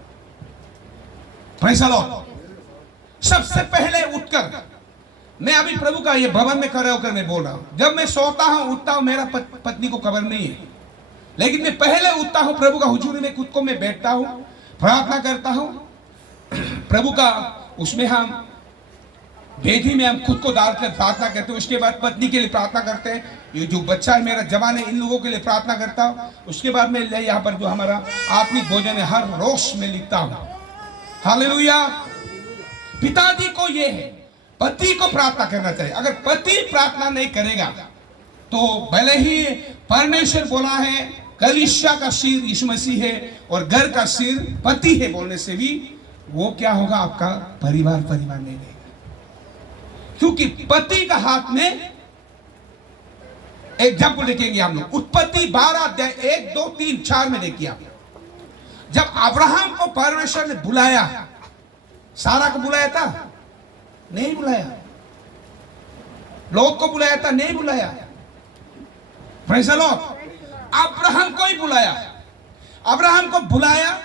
Praise the Lord. सबसे पहले उठकर, मैं अभी प्रभु का ये भवन में खड़े होकर मैं बोल रहा हूं, जब मैं सोता हूं उठता हूं, मेरा पत्नी को खबर नहीं है, लेकिन मैं पहले उठता हूं, प्रभु का हुजूरी में खुद को मैं बैठता हूं, प्रार्थना करता हूं प्रभु का, उसमें हम वेदी में हम खुद को डालकर प्रार्थना करते हैं। उसके बाद पत्नी के लिए प्रार्थना करते हैं, ये जो बच्चा है मेरा जवान है, इन लोगों के लिए प्रार्थना करता हूँ। उसके बाद मैं यहाँ पर जो हमारा आत्मिक भोजन है हर रोज में लिखता हूँ। हालेलुया। पिताजी को ये है, पति को प्रार्थना करना चाहिए। अगर पति प्रार्थना नहीं करेगा तो भले ही परमेश्वर बोला है कलीसिया का सिर यीशु मसीह है और घर का सिर पति है बोलने से भी वो क्या होगा, आपका परिवार नहीं रहेगा। क्योंकि पति का हाथ में, एग्जाम्पल देखेंगे हम लोग, उत्पत्ति 12:1-2-3-4 में देखिए आप। जब अब्राहम को परमेश्वर ने बुलाया, सारा को बुलाया था? नहीं बुलाया। लोग को बुलाया था? नहीं बुलाया। Praise the Lord. अब्राहम को ही बुलाया। अब्राहम को बुलाया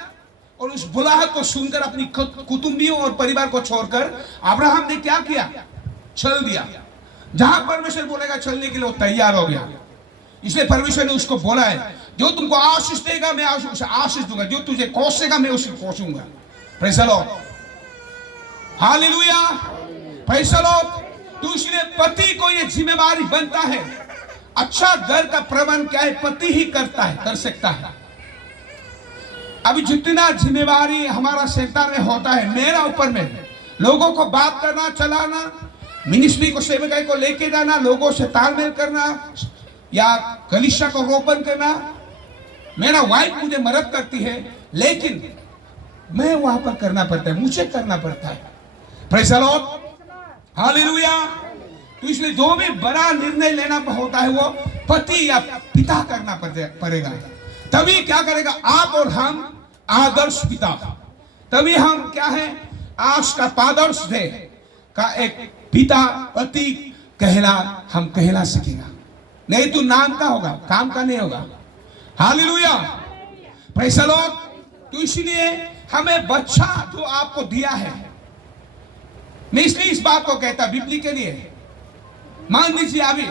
और उस बुलाहट को सुनकर अपनी कुटुंबियों और परिवार को छोड़कर अब्राहम ने क्या किया? चल दिया। जहां परमेश्वर बोलेगा चलने के लिए वो तैयार हो गया। इसलिए परमेश्वर ने उसको बोला है, जो तुमको आशीष देगा मैं उसे आशीष दूंगा, जो तुझे कोसेगा मैं उसे कोसूंगा। Praise the lord. Hallelujah. Praise the lord. तो इसलिए पति को ये जिम्मेवारी बनता है। अच्छा घर का प्रबंध क्या है? पति ही करता है, कर सकता है। अभी जितना जिम्मेवारी हमारा सेक्टर में होता है, मेरा ऊपर में लोगों को बात करना, चलाना, मिनिस्ट्री को, सेवकाई को लेके जाना, लोगों से तालमेल करना या कलीसिया को रोपण करना, मेरा वाइफ मुझे मदद करती है, लेकिन मैं वहां पर करना पड़ता है, मुझे करना पड़ता है। Praise the lord. हालेलुया। तो इसलिए जो भी बड़ा निर्णय लेना होता है वो पति या पिता करना पड़ेगा। तभी क्या करेगा? आप और हम आदर्श पिता, तभी हम क्या है, आज का पादर्श दे का एक पिता पति हम कहला सकेगा। नहीं तो नाम का होगा, काम का नहीं होगा। हालेलुया। Praise the lord. तो इसलिए हमें बच्चा जो आपको दिया है, मैं इसलिए इस बात को कहता बिबली के लिए, मान लीजिए अभी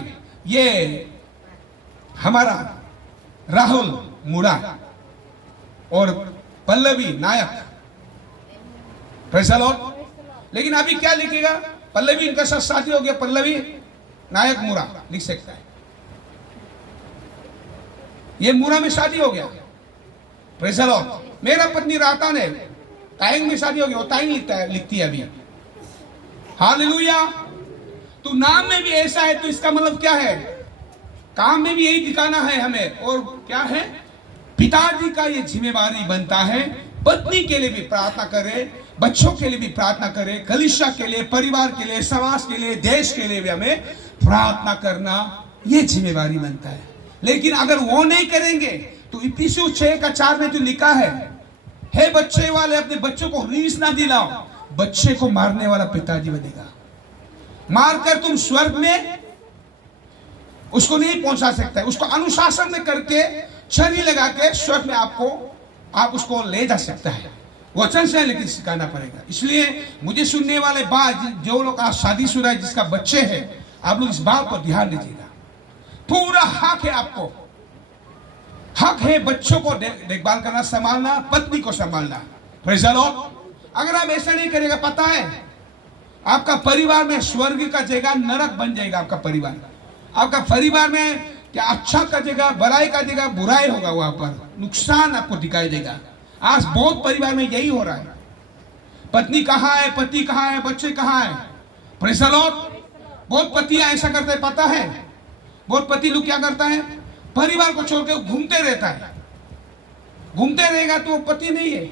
ये हमारा राहुल मुड़ा और पल्लवी नायक, प्रेज़ द लॉर्ड, लेकिन अभी क्या लिखेगा? पल्लवी इनका साथ शादी हो गया, पल्लवी नायक मुरा लिख सकता है। ये मुरा में शादी हो गया। Praise the Lord. मेरा पत्नी रातान है, ताइंग में शादी हो गया, वो ताइंग लिखती है अभी। हालेलुया। तो नाम में भी ऐसा है, तो इसका मतलब क्या है? काम में भी यही दिखाना है हमें। और क्या है? पिताजी का ये जिम्मेवारी बनता है, पत्नी के लिए भी प्रार्थना करे, बच्चों के लिए भी प्रार्थना करे, कलीसिया के लिए, परिवार के लिए, समाज के लिए, देश के लिए भी हमें प्रार्थना करना ये जिम्मेवारी बनता है। लेकिन अगर वो नहीं करेंगे तो इफिसियों 6:4 में जो लिखा है, हे बच्चे वाले अपने बच्चों को रीस ना दिलाओ, बच्चे को मारने वाला पिताजी बनेगा। मारकर तुम स्वर्ग में उसको नहीं पहुंचा सकता है। उसको अनुशासन में करके, छड़ी लगा के स्वर्ग में आप उसको ले जा सकता है, वचन से, लेकिन सिखाना पड़ेगा। इसलिए मुझे सुनने वाले बात, जो लोग आज शादीशुदा है, जिसका बच्चे हैं, आप लोग इस बात पर ध्यान दीजिएगा। पूरा हक है आपको, हक है बच्चों को देखभाल करना, संभालना, पत्नी को संभालना। Praise the Lord. अगर आप ऐसा नहीं करेगा, पता है आपका परिवार में स्वर्ग का जगह नरक बन जाएगा। आपका परिवार में क्या अच्छा का जगह बुराई का जगह बुराई होगा, वहां पर नुकसान आपको दिखाई देगा। आज बहुत परिवार में यही हो रहा है। पत्नी कहाँ है, पति कहाँ है, बच्चे कहाँ है? Praise the Lord. बहुत पतियां ऐसा करते हैं, पता है? बहुत पति लोग क्या करता है, परिवार को छोड़ के घूमते रहता है। घूमते रहेगा तो वो पति नहीं है।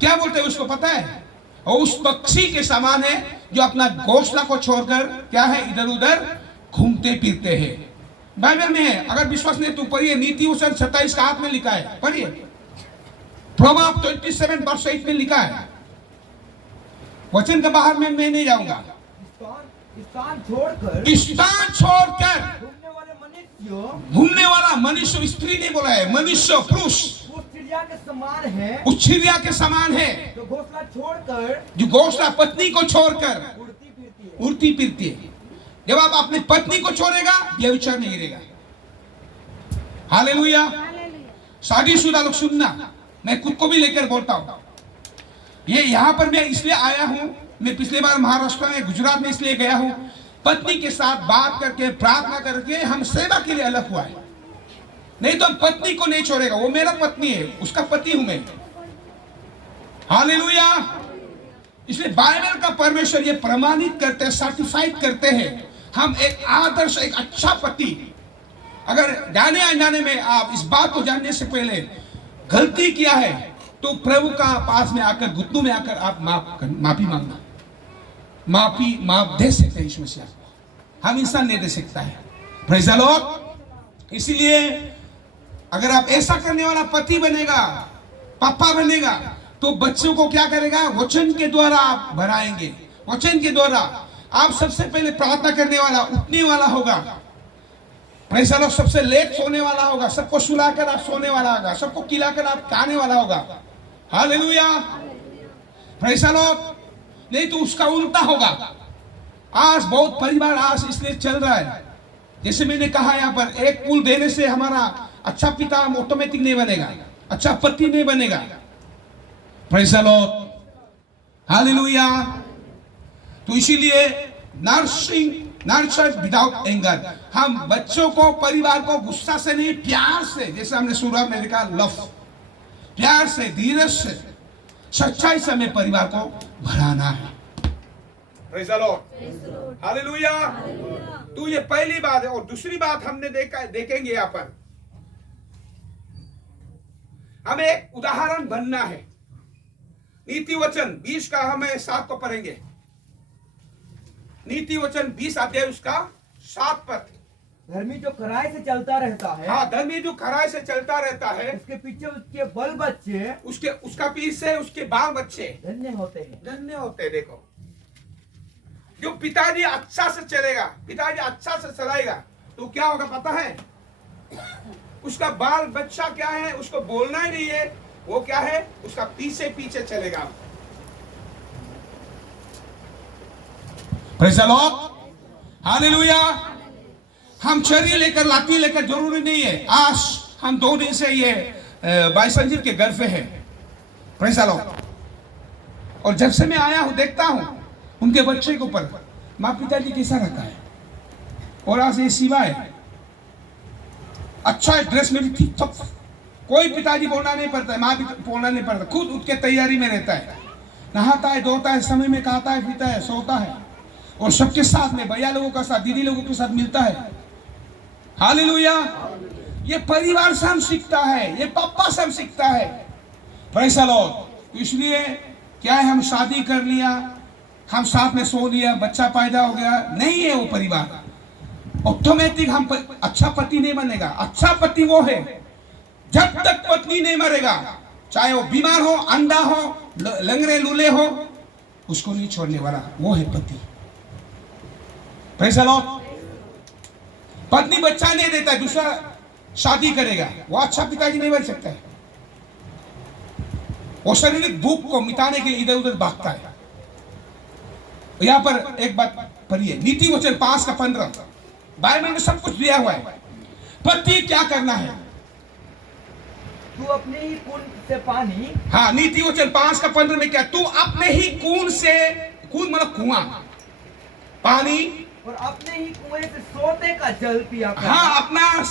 क्या बोलते हैं उसको पता है? और उस पक्षी के समान है जो अपना घोंसला को छोड़कर क्या है, इधर उधर घूमते फिरते हैं। बाइबल में है, अगर विश्वास नहीं तो पढ़िए, नीति वचन 27 का हाथ में लिखा है, पढ़िए। प्रोवर्ब 27:8 में लिखा है। वचन के बाहर में मैं नहीं जाऊंगा। स्थान छोड़कर घूमने वाला मनुष्य, स्त्री नहीं बोला है, मनुष्य पुरुष उस चिड़िया के समान है, उस चिड़िया के समान है जो घोंसला छोड़कर, जो घोंसला पत्नी को छोड़कर उड़ती फिरती है। उड़ती फिरती है। जब आप अपनी पत्नी को छोड़ेगा, यह विचार नहीं रहेगा। हालेलुया। शादीशुदा लोग सुनना, मैं खुद को भी लेकर बोलता हूं। ये यहाँ पर मैं इसलिए आया हूं, मैं पिछले बार महाराष्ट्र में, गुजरात में इसलिए गया हूं, पत्नी के साथ बात करके, प्रार्थना करके हम सेवा के लिए अलग हुआ है। नहीं तो हम पत्नी को नहीं छोड़ेगा। वो मेरा पत्नी है, उसका पति हूं मैं। हालेलुया। इसलिए बाइबल का परमेश्वर ये प्रमाणित करते हैं, सर्टिफाइड करते हैं, हम एक आदर्श, एक अच्छा पति। अगर जाने अनजाने में आप इस बात को जानने से पहले गलती किया है तो प्रभु का पास में आकर, घुटनों में आकर आप माफी मांगना। माफ दे सकते हैं ईश्वर से आपको, हम इंसान नहीं दे सकता है। Praise the Lord. इसलिए अगर आप ऐसा करने वाला पति बनेगा, पापा बनेगा, तो बच्चों को क्या करेगा, वचन के द्वारा आप बढ़ाएंगे। वचन के द्वारा आप सबसे पहले प्रार्थना करने वाला, उठने वाला होगा। Praise the Lord. सबसे लेट सोने वाला होगा, सबको सुलाकर आप सोने वाला होगा, सबको खिलाकर आप खाने वाला होगा। हालेलुया। Praise the Lord. नहीं तो उसका उल्टा होगा। आज बहुत परिवार आज इसलिए चल रहा है, जैसे मैंने कहा यहाँ पर, एक पुल देने से हमारा अच्छा पिता हम ऑटोमेटिक नहीं बनेगा, अच्छा पति नहीं बनेगा। Praise the lord. हालेलुया। तो इसीलिए नर्चर विदाउट एंगर, हम बच्चों को, परिवार को गुस्सा से नहीं, प्यार से, जैसे हमने शुरुआत में देखा, लव, प्यार से, धीरज से, सच्चाई से हमें परिवार को बढ़ाना है। Praise the lord. हालेलुया। तो ये पहली बात है। और दूसरी बात हमने देखेंगे यहाँ पर, हमें एक उदाहरण बनना है। नीति वचन 20 का हमें 7 को पढ़ेंगे। नीति वचन 20 अध्याय उसका 7 पद। धर्मी जो खराई से चलता रहता है, हाँ, धर्मी जो खराई से चलता रहता है, उसके पीछे उसके बल बच्चे, उसका पीछे उसके बाल बच्चे धन्य होते हैं। धन्य होते हैं। देखो, जो पिताजी अच्छा से चलेगा, पिताजी अच्छा से चलाएगा, तो क्या होगा पता है? उसका बाल बच्चा क्या है, उसको बोलना ही नहीं है, वो क्या है, उसका पीछे पीछे चलेगा। Praise the lord. हालेलुया। हम चरी लेकर, लाठी लेकर जरूरी नहीं है। आज हम 2 दिन से ये भाई संजीव के घर पे है। Praise the Lord. और जब से मैं आया हूं, देखता हूं उनके बच्चे के ऊपर माँ पिताजी कैसा रखा है। और आज ये सिवा है, अच्छा ड्रेस में भी ठीक ठाक, कोई पिताजी बोलना नहीं पड़ता है, माँ भी बोलना नहीं पड़ता, खुद उठ के तैयारी में रहता है, नहाता है, धोता है, समय में खाता है, पीता है, सोता है, और सबके साथ में, भैया लोगों का साथ, दीदी लोगों के साथ मिलता है। हालेलुया। ये परिवार से हम सीखता है, ये पापा से हम सीखता है। Praise the Lord. इसलिए क्या है, हम शादी कर लिया, हम साथ में सो लिया, बच्चा पैदा हो गया, नहीं है वो परिवार। ऑटोमेटिक हम अच्छा पति नहीं बनेगा। अच्छा पति वो है जब तक पत्नी नहीं मरेगा, चाहे वो बीमार हो, अंधा हो, लंगड़े लूले हो, उसको नहीं छोड़ने वाला, वो है पति। Praise the Lord. पत्नी बच्चा नहीं देता, दूसरा शादी करेगा, वो अच्छा पिताजी नहीं बन सकता है। वो शारीरिक भूख को मिटाने के लिए इधर उधर भागता है। यहां पर एक बात पढ़िए, नीति वचन 5 का 15, बाइबल में सब कुछ दिया हुआ है। पति क्या करना है? तू अपने ही खून से पानी, हाँ, नीति वचन 5 का 15 में क्या, तू अपने ही खून से, खून मतलब कुआं, पानी, और अपने ही कुएं से सोते का जल पिया करना। हाँ, अपना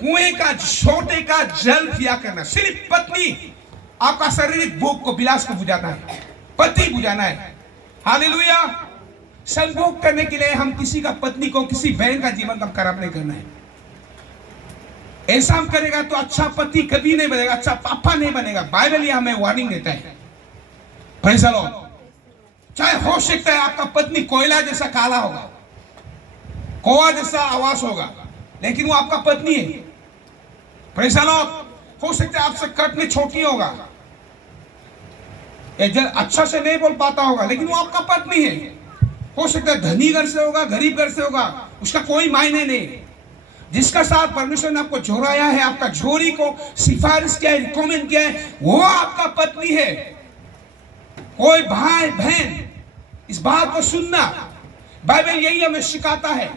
कुएं का सोते का जल पिया करना। सिर्फ पत्नी आपका शारीरिक भूख को, विलास को बुझाता है। पति बुझाना है। हालेलुया। संभोग करने के लिए हम किसी का पत्नी को, किसी बहन का जीवन का खराब नहीं करना है। ऐसा हम करेगा तो अच्छा पति कभी नहीं बनेगा, अच्छा पापा नहीं बनेगा। बाइबल यह हमें वार्निंग देता है। Praise the Lord. चाहे हो सकता है आपका पत्नी कोयला जैसा काला होगा, कोआ जैसा आवाज होगा, लेकिन वो आपका पत्नी है। Praise the Lord. हो सकता है आपसे कट में छोटी होगा, अच्छा से नहीं बोल पाता होगा, लेकिन वो आपका पत्नी है। हो सकता है धनी घर से होगा, गरीब घर से होगा, उसका कोई मायने नहीं। जिसका साथ परमेश्वर ने आपको जोड़ाया है, आपका जोड़ी को सिफारिश किया है, रिकमेंड किया है, वो आपका पत्नी है। कोई भाई बहन इस बात को सुनना, बाइबल यही हमें सिखाता है।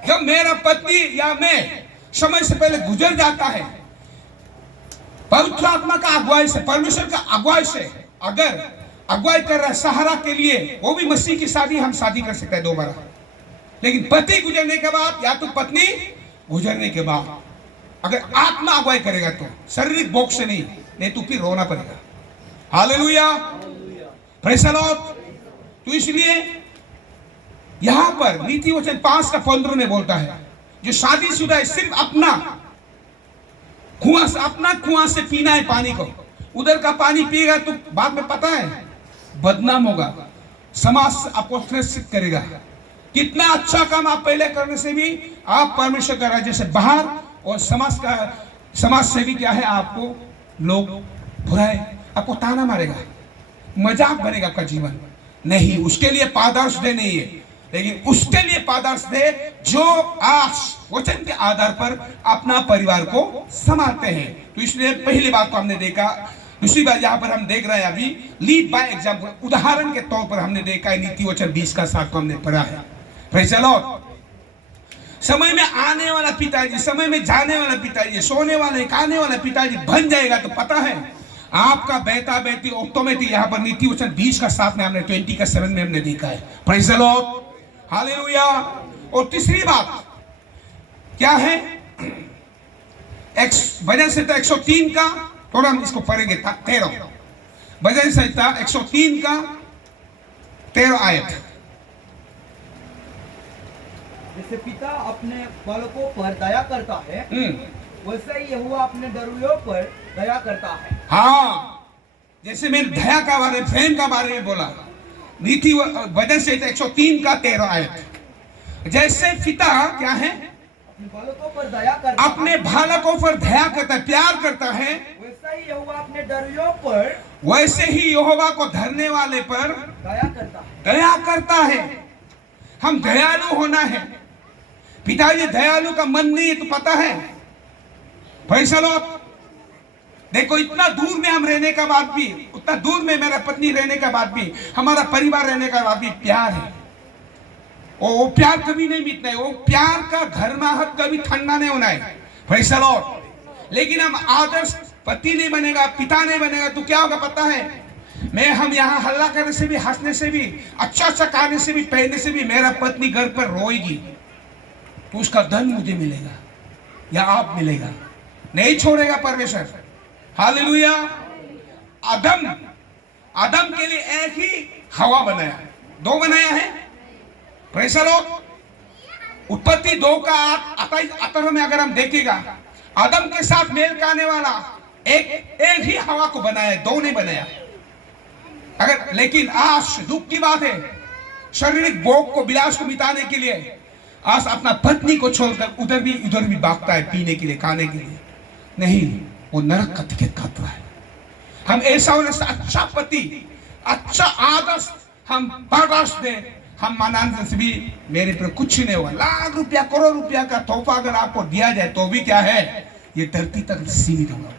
जब मेरा पति या मैं समय से पहले गुजर जाता है, पवित्र आत्मा का अगुवाई से, परमेश्वर का अगुवाई से अगर अगुवाई कर रहा है सहारा के लिए, वो भी मसीह की शादी हम शादी कर सकते हैं दोबारा। लेकिन पति गुजरने के बाद या तो पत्नी गुजरने के बाद अगर आत्मा अगुवाई करेगा तो शारीरिक भोग से नहीं तो फिर रोना पड़ेगा। हालेलुया। Praise the lord. तो इसलिए यहां पर नीति वचन 5:15 में बोलता है, जो शादीशुदा है सिर्फ अपना कुआं से पीना है पानी को। उधर का पानी पिएगा तो बाद में पता है बदनाम होगा, समाज आपको तिरस्कृत करेगा। कितना अच्छा काम आप पहले करने से भी आप परमेश्वर का राज्य से बाहर, और समाज से भी क्या है, आपको लोग बुराई, आपको ताना मारेगा, मजाक बनेगा आपका जीवन। नहीं, उसके लिए पादार्श दे नहीं है, लेकिन उसके लिए पादार्श दे जो आश वचन के आधार पर अपना परिवार को संभालते हैं। तो इसलिए पहली बात को हमने देखा। दूसरी बात यहाँ पर हम देख रहे हैं अभी लीड बाय एग्जाम्पल, उदाहरण के तौर पर हमने देखा है नीति वचन 20:7 को हमने पढ़ा है। Praise the Lord. समय में आने वाला पिताजी, समय में जाने वाला पिताजी, सोने वाले खाने वाला पिताजी बन जाएगा तो पता है आपका बेटा बेटी ऑटोमेटिक, यहाँ पर नीति वचन 20:7 में हमने 20:7 में हमने देखा है। Praise the lord. हालेलुया। और तीसरी बात क्या है, भजन संहिता 103 का, थोड़ा हम इसको पढ़ेंगे 13, भजन संहिता 103 का 13 आयत। जैसे पिता अपने बालकों पर दया करता है, वैसे ही यहोवा अपने दरुयों पर दया करता है। हाँ, जैसे मैंने दया का बारे में, प्रेम का बारे में बोला, नीति भजन संहिता 103 का 13 आयत। जैसे पिता क्या है, अपने बालकों पर दया करता, अपने बालकों पर दया करता है, प्यार करता है, वैसे ही यहोवा अपने दरुयों पर, वैसे ही यहोवा को धरने वाले पर दया करता है। दया करता है। हम दयालु होना है। पिताजी दयालु का मन नहीं है तो पता है। Praise the Lord. देखो, इतना दूर में हम रहने का बाद भी, उतना दूर में मेरा पत्नी रहने का बाद भी, हमारा परिवार रहने का बाद भी प्यार है। वो प्यार कभी नहीं मिटना है। वो प्यार का घरमाहट कभी ठंडा नहीं होना है। Praise the Lord. लेकिन हम आदर्श पति नहीं बनेगा, पिता नहीं बनेगा तो क्या होगा पता है, हम यहाँ हल्ला करने से भी, हंसने से भी, अच्छा अच्छा खाने से भी, पहनने से भी मेरा पत्नी घर पर रोएगी तो उसका धन मुझे मिलेगा या आप मिलेगा, नहीं छोड़ेगा परमेश्वर। हालेलुया। आदम के लिए एक ही हवा बनाया, 2 बनाया है। Praise the Lord. उत्पत्ति 2 का 18 में अगर हम देखेगा, आदम के साथ मेल खाने वाला एक ही हवा को बनाया, 2 नहीं बनाया। अगर लेकिन आज दुख की बात है, शारीरिक भोग को, विलास को मिटाने के लिए आज अपना पत्नी को छोड़कर उधर भी भागता है, पीने के लिए, खाने के लिए। नहीं, वो नरक का टिकट काटता है। हम ऐसा होने से अच्छा पति, अच्छा आदर्श हम बर्दाश्त दें, हम मानने से भी मेरे पर कुछ नहीं होगा। लाख रुपया, करोड़ रुपया का तोहफा अगर आपको दिया जाए तो भी क्या है, ये धरती तक सीमित होगा,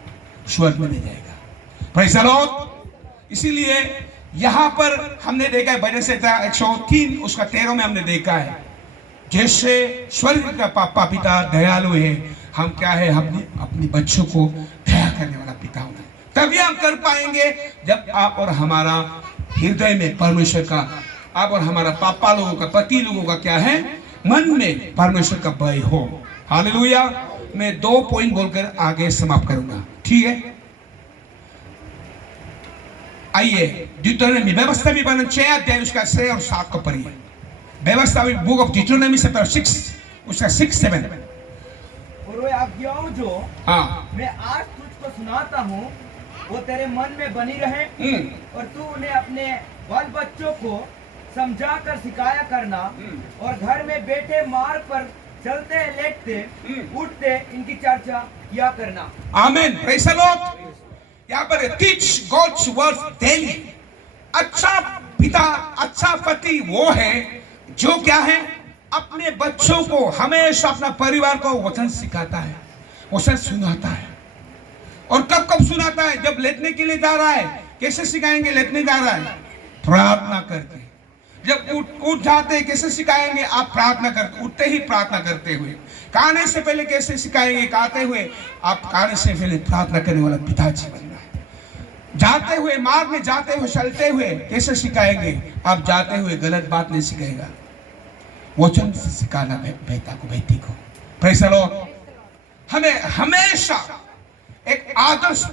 स्वर्ग में नहीं जाएगा। Praise the Lord. इसीलिए यहां पर हमने देखा है भजन संहिता 103 उसका 13 में हमने देखा है, जैसे स्वर्ग का पापा पिता दयालु है, हम क्या है, हमने अपने बच्चों को दया करने वाला पिता होना है। तभी हम कर पाएंगे जब आप और हमारा हृदय में परमेश्वर का, आप और हमारा पापा लोगों का, पति लोगों का क्या है, मन में परमेश्वर का भय हो। हालेलुया। मैं 2 पॉइंट बोलकर आगे समाप्त करूंगा, ठीक है। आइए ड्यूटोनॉमी व्यवस्था विवरण 6 अध्याय उसका 6 और 7 को पढ़िए। व्यवस्था बुक ऑफ ड्यूटोनॉमी चैप्टर 6 उसका 6 7। और वे आज्ञाओं जो हाँ मैं आज तुझको सुनाता हूँ वो तेरे मन में बनी रहे और तू उन्हें अपने बाल बच्चों को समझा कर सिखाया करना और घर में बैठे मार्ग पर चलते लेटते उठते इनकी चर्चा किया करना। आमीन, प्रेज़ द लॉर्ड। यहाँ पर टीच गॉड्स वर्ड डेली। अच्छा पिता, अच्छा पति वो है जो क्या है, अपने बच्चों को हमेशा अपना परिवार को वचन सिखाता है, वचन सुनाता है। और कब कब सुनाता है? जब लेटने के लिए जा रहा है। कैसे सिखाएंगे? लेटने जा रहा है प्रार्थना करके। जब उठ जाते कैसे सिखाएंगे? आप प्रार्थना करते, उठते ही प्रार्थना करते हुए। खाने से पहले कैसे सिखाएंगे? खाते हुए। आप खाने से पहले प्रार्थना करने वाला पिताजी बनना है। जाते हुए, मार्ग में जाते हुए, चलते हुए कैसे सिखाएंगे? आप जाते हुए गलत बात नहीं सिखाएगा, वचन से सिखाना बेटा को, बेटी को। Praise the Lord. हमें हमेशा एक आदर्श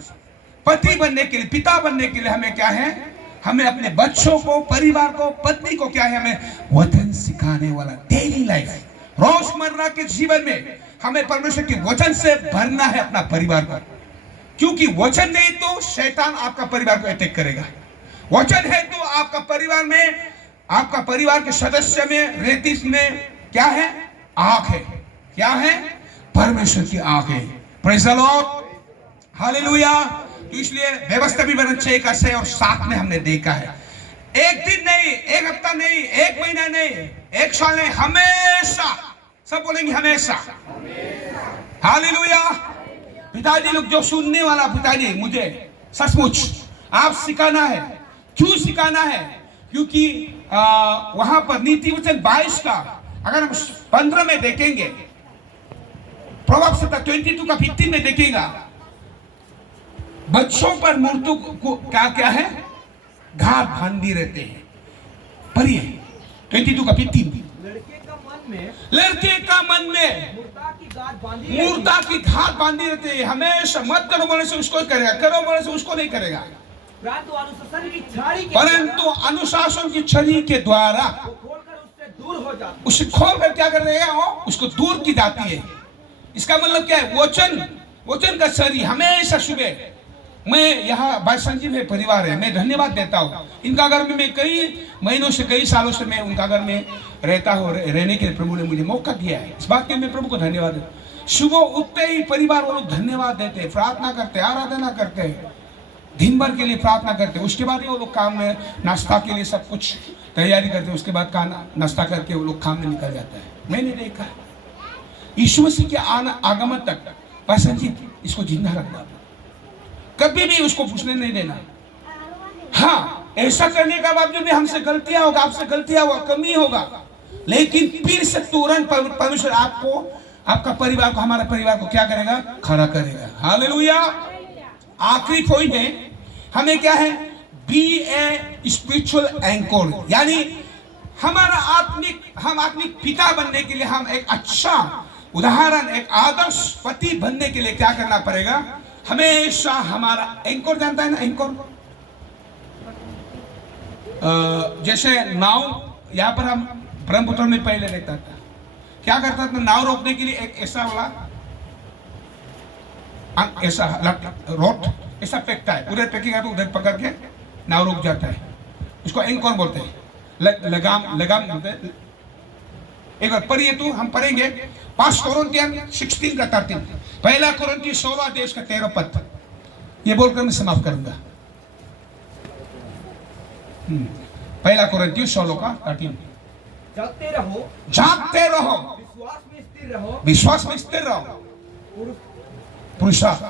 पति बनने के लिए, पिता बनने के लिए हमें क्या है? हमें अपने बच्चों को, परिवार को, पत्नी को क्या है? हमें वचन सिखाने वाला डेली लाइफ, रोजमर्रा के जीवन में हमें परमेश्वर के वचन से भरना है अपना परिवार को। क्योंकि वचन नहीं तो शैतान आपका परिवार को अटैक करेगा। वचन है तो आपका परिवार में, आपका परिवार के सदस्य में, रेतिस में क्या है? आंख है। क्या है? परमेश्वर की आंख है। Praise the lord, hallelujah. तो इसलिए व्यवस्था विवरण 6 का 6 और 7 में हमने देखा है, एक दिन नहीं, एक हफ्ता नहीं, एक महीना नहीं, एक साल नहीं, हमेशा। सब बोलेंगे हमेशा। हालेलुया। पिताजी लोग जो सुनने वाला, पिताजी मुझे सचमुच आप सिखाना है। क्यों सिखाना है? क्योंकि वहां पर नीति वचन 22 का अगर हम 15 में देखेंगे, प्रोवर्ब्स 22 का 15 में देखेगा, बच्चों पर मूर्तों को क्या क्या है? घात बांधी रहते हैं। पढ़िए 22 का 15। लड़के का मन में मूर्ता की घात बांधी रहते हैं। हमेशा मत करो बोलने से उसको करेगा, करो बोलने से उसको नहीं करेगा। परंतु अनुशासन की छड़ी के द्वारा उसे खोल कर क्या कर देगा? वो उसको दूर की जाती है। इसका मतलब क्या है? वचन का छड़ी हमेशा सुबह। मैं यहाँ भाई संजीव है, परिवार है, मैं धन्यवाद देता हूँ। इनका घर में मैं कई महीनों से, कई सालों से मैं उनका घर में रहता हूँ, रहने के लिए प्रभु ने मुझे मौका दिया है। इस बात के मैं प्रभु को धन्यवाद देता हूँ। सुबह उठते ही परिवार वो लोग धन्यवाद देते, प्रार्थना करते, आराधना करते, दिन भर के लिए प्रार्थना करते। उसके बाद वो लोग काम में, नाश्ता के लिए सब कुछ तैयारी करते। उसके बाद खाना नाश्ता करके वो लोग काम में निकल जाता है। मैंने देखा है यीशु मसीह के आगमन तक भाई संजीव इसको जिंदा रखना, कभी भी उसको पूछने नहीं देना। हाँ, ऐसा करने का बावजूद भी हमसे गलतियां होगा, आपसे गलतियां होगा, कमी होगा, लेकिन फिर से तुरंत परमेश्वर आपको, आपका परिवार को, हमारे परिवार को क्या करेगा? खड़ा करेगा। हालेलुया। आखिरी पॉइंट है, हमें क्या है? बी ए स्पिरिचुअल एंकर, यानी हमारा हम आत्मिक पिता बनने के लिए, हम एक अच्छा उदाहरण, एक आदर्श पति बनने के लिए क्या करना पड़ेगा? हमेशा हमारा एंकर, जानता है ना एंकर? जैसे नाव, यहाँ पर हम ब्रह्मपुत्र में पहले रहता था, क्या करता था? नाव रोकने के लिए एक ऐसा वाला, ऐसा रोट ऐसा फेंकता है, उधर फेंकेगा तो उधर पकड़ के नाव रुक जाता है। उसको एंकर बोलते हैं, लगाम बोलते हैं। एक बार पढ़िए तो हम पढ़ेंगे 5 कोरिन्थियन 16 का 13, पहला कोरिन्थी 16 अध्याय का 13 पद। ये बोलकर मैं समाप्त करूंगा। पहला कोरिन्थी 16 का 13। जागते रहो, विश्वास में स्थिर रहो, पुरुषार्थ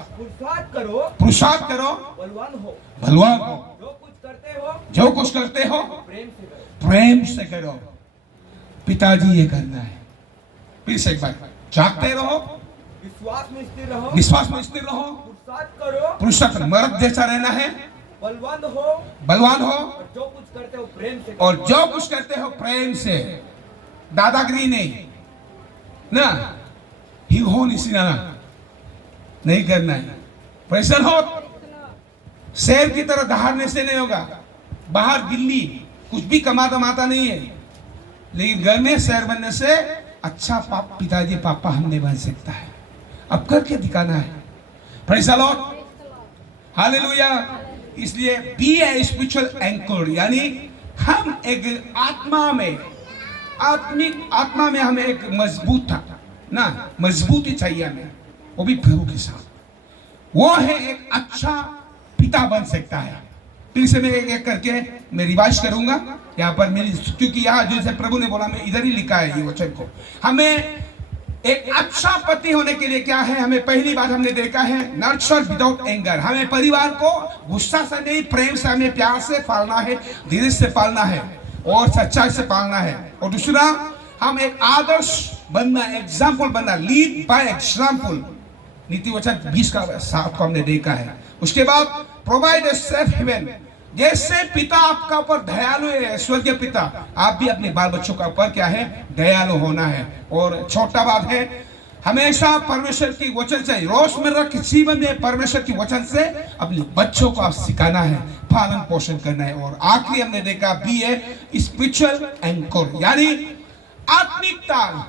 करो, बलवान हो, जो कुछ करते हो प्रेम से करो। पिताजी ये करना है। फिर से एक बार, जागते रहो, विश्वास में स्थिर रहो, पुरुषार्थ करो, मर्द जैसा रहना है, बलवान हो, जो कुछ करते हो प्रेम से, और जो कुछ करते हो प्रेम से। दादागिरी नहीं ना, ही हो नहीं करना है। Praise the Lord. शेर की तरह दहाड़ने से नहीं होगा। बाहर बिल्ली कुछ भी कमाता माता नहीं है, लेकिन घर में शेर बनने से अच्छा पिताजी पापा हम नहीं बन सकता है। अब करके दिखाना है। Praise the lord, hallelujah. इसलिए बी ए स्पिरिचुअल एंकर, यानी हम एक आत्मा में, आत्मा में हमें एक मजबूत था ना, मजबूती चाहिए हमें, वो भी प्रभु के साथ। वो है एक अच्छा पिता बन सकता है। फिर से मैं एक करके मैं रिवाइज करूंगा यहाँ पर मेरी, क्योंकि यहाँ जैसे प्रभु ने बोला मैं इधर ही लिखा है ये वचन को। हमें एक अच्छा पति होने के लिए क्या है, हमें पहली बात हमने देखा है नर्चर विदाउट एंगर। हमें परिवार को गुस्सा से नहीं, प्रेम से, हमें प्यार से पालना है, धीरज से पालना है और सच्चाई से पालना है। और दूसरा, हम एक आदर्श बनना, एग्जाम्पल बनना, लीड बाय एग्जाम्पल। नीति वचन 20:7 को हमने देखा है। उसके बाद प्रोवाइड ए सेफ हेवन, जैसे पिता आपका ऊपर दयालु है, स्वर्गीय पिता, आप भी अपने बाल बच्चों का ऊपर क्या है, दयालु होना है। और छोटा बात है, हमेशा परमेश्वर की वचन से, रोजमर्रा के जीवन में परमेश्वर की वचन से अपने बच्चों को आप सिखाना है, पालन पोषण करना है। और आखिरी हमने देखा बी है स्पिरिचुअल एंकर, यानी आत्मिकता,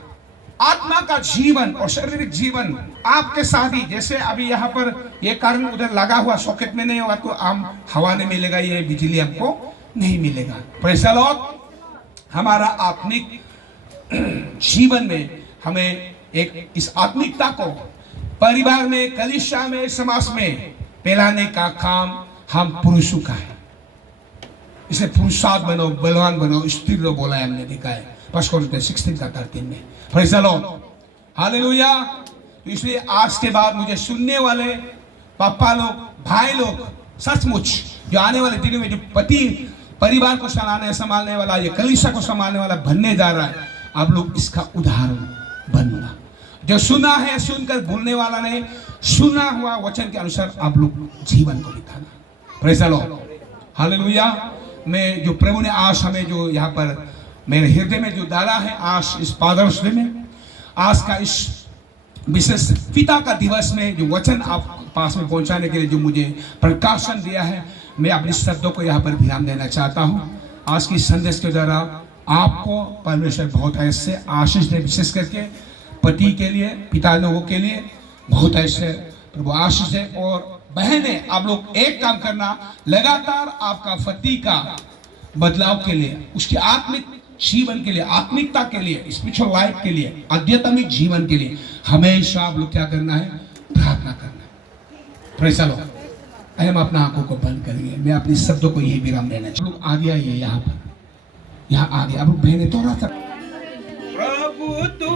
आत्मा का जीवन और शारीरिक जीवन आपके साथ ही। जैसे अभी यहाँ पर ये कारण उधर लगा हुआ सॉकेट में नहीं होगा तो आम हवा नहीं मिलेगा, ये बिजली हमको नहीं मिलेगा। प्रेज़ द लॉर्ड, हमारा आत्मिक जीवन में हमें एक इस आत्मिकता को परिवार में, कलीसिया में, समाज में फैलाने का काम हम पुरुषों का है। इसे पुरुषार्थ बनो, बलवान बनो, स्थिर रहो बोला है, हमने देखा है 1 कोरिन्थियंस 16:13 में। Praise the lord, hallelujah. तो इसलिए आज के बाद मुझे सुनने वाले पापा लोग, भाई लोग, सचमुच जो आने वाले दिनों में जो पति परिवार को संभालने वाला, ये कलीसिया को संभालने वाला बनने जा रहा है, आप लोग इसका उदाहरण बनना। जो सुना है सुनकर भूलने वाला नहीं, सुना हुआ वचन के अनुसार आप लोग जीवन को दिखाना। Praise the lord, hallelujah. मैं जो प्रभु ने आज हमें जो यहाँ पर मेरे हृदय में जो डाला है, आज इस फादर्स डे में, आज का इस विशेष पिता का दिवस में जो वचन आप पास में पहुंचाने के लिए जो मुझे प्रकाशन दिया है, मैं अपने शब्दों को यहाँ पर ध्यान देना चाहता हूँ। आज की संदेश के द्वारा आपको परमेश्वर बहुत ऐसे आशीष दे, विशेष करके पति के लिए, पिता लोगों के लिए बहुत ऐसे प्रभु आशीष दे। और बहनें, आप लोग एक काम करना, लगातार आपका पति का बदलाव के लिए, उसके आत्मिक जीवन के लिए, आत्मिकता के लिए, स्पिरिचुअल लाइफ के लिए, आध्यात्मिक जीवन के लिए हमेशा आप लोग क्या करना है, प्रार्थना करना है। Praise the Lord. हम अपना आंखों को बंद करेंगे, मैं अपने शब्दों को यही विराम देना चाहता हूं। लोग आगे आइए, यहाँ पर, यहाँ आगे। अब बहने थोड़ा सा, प्रभु तू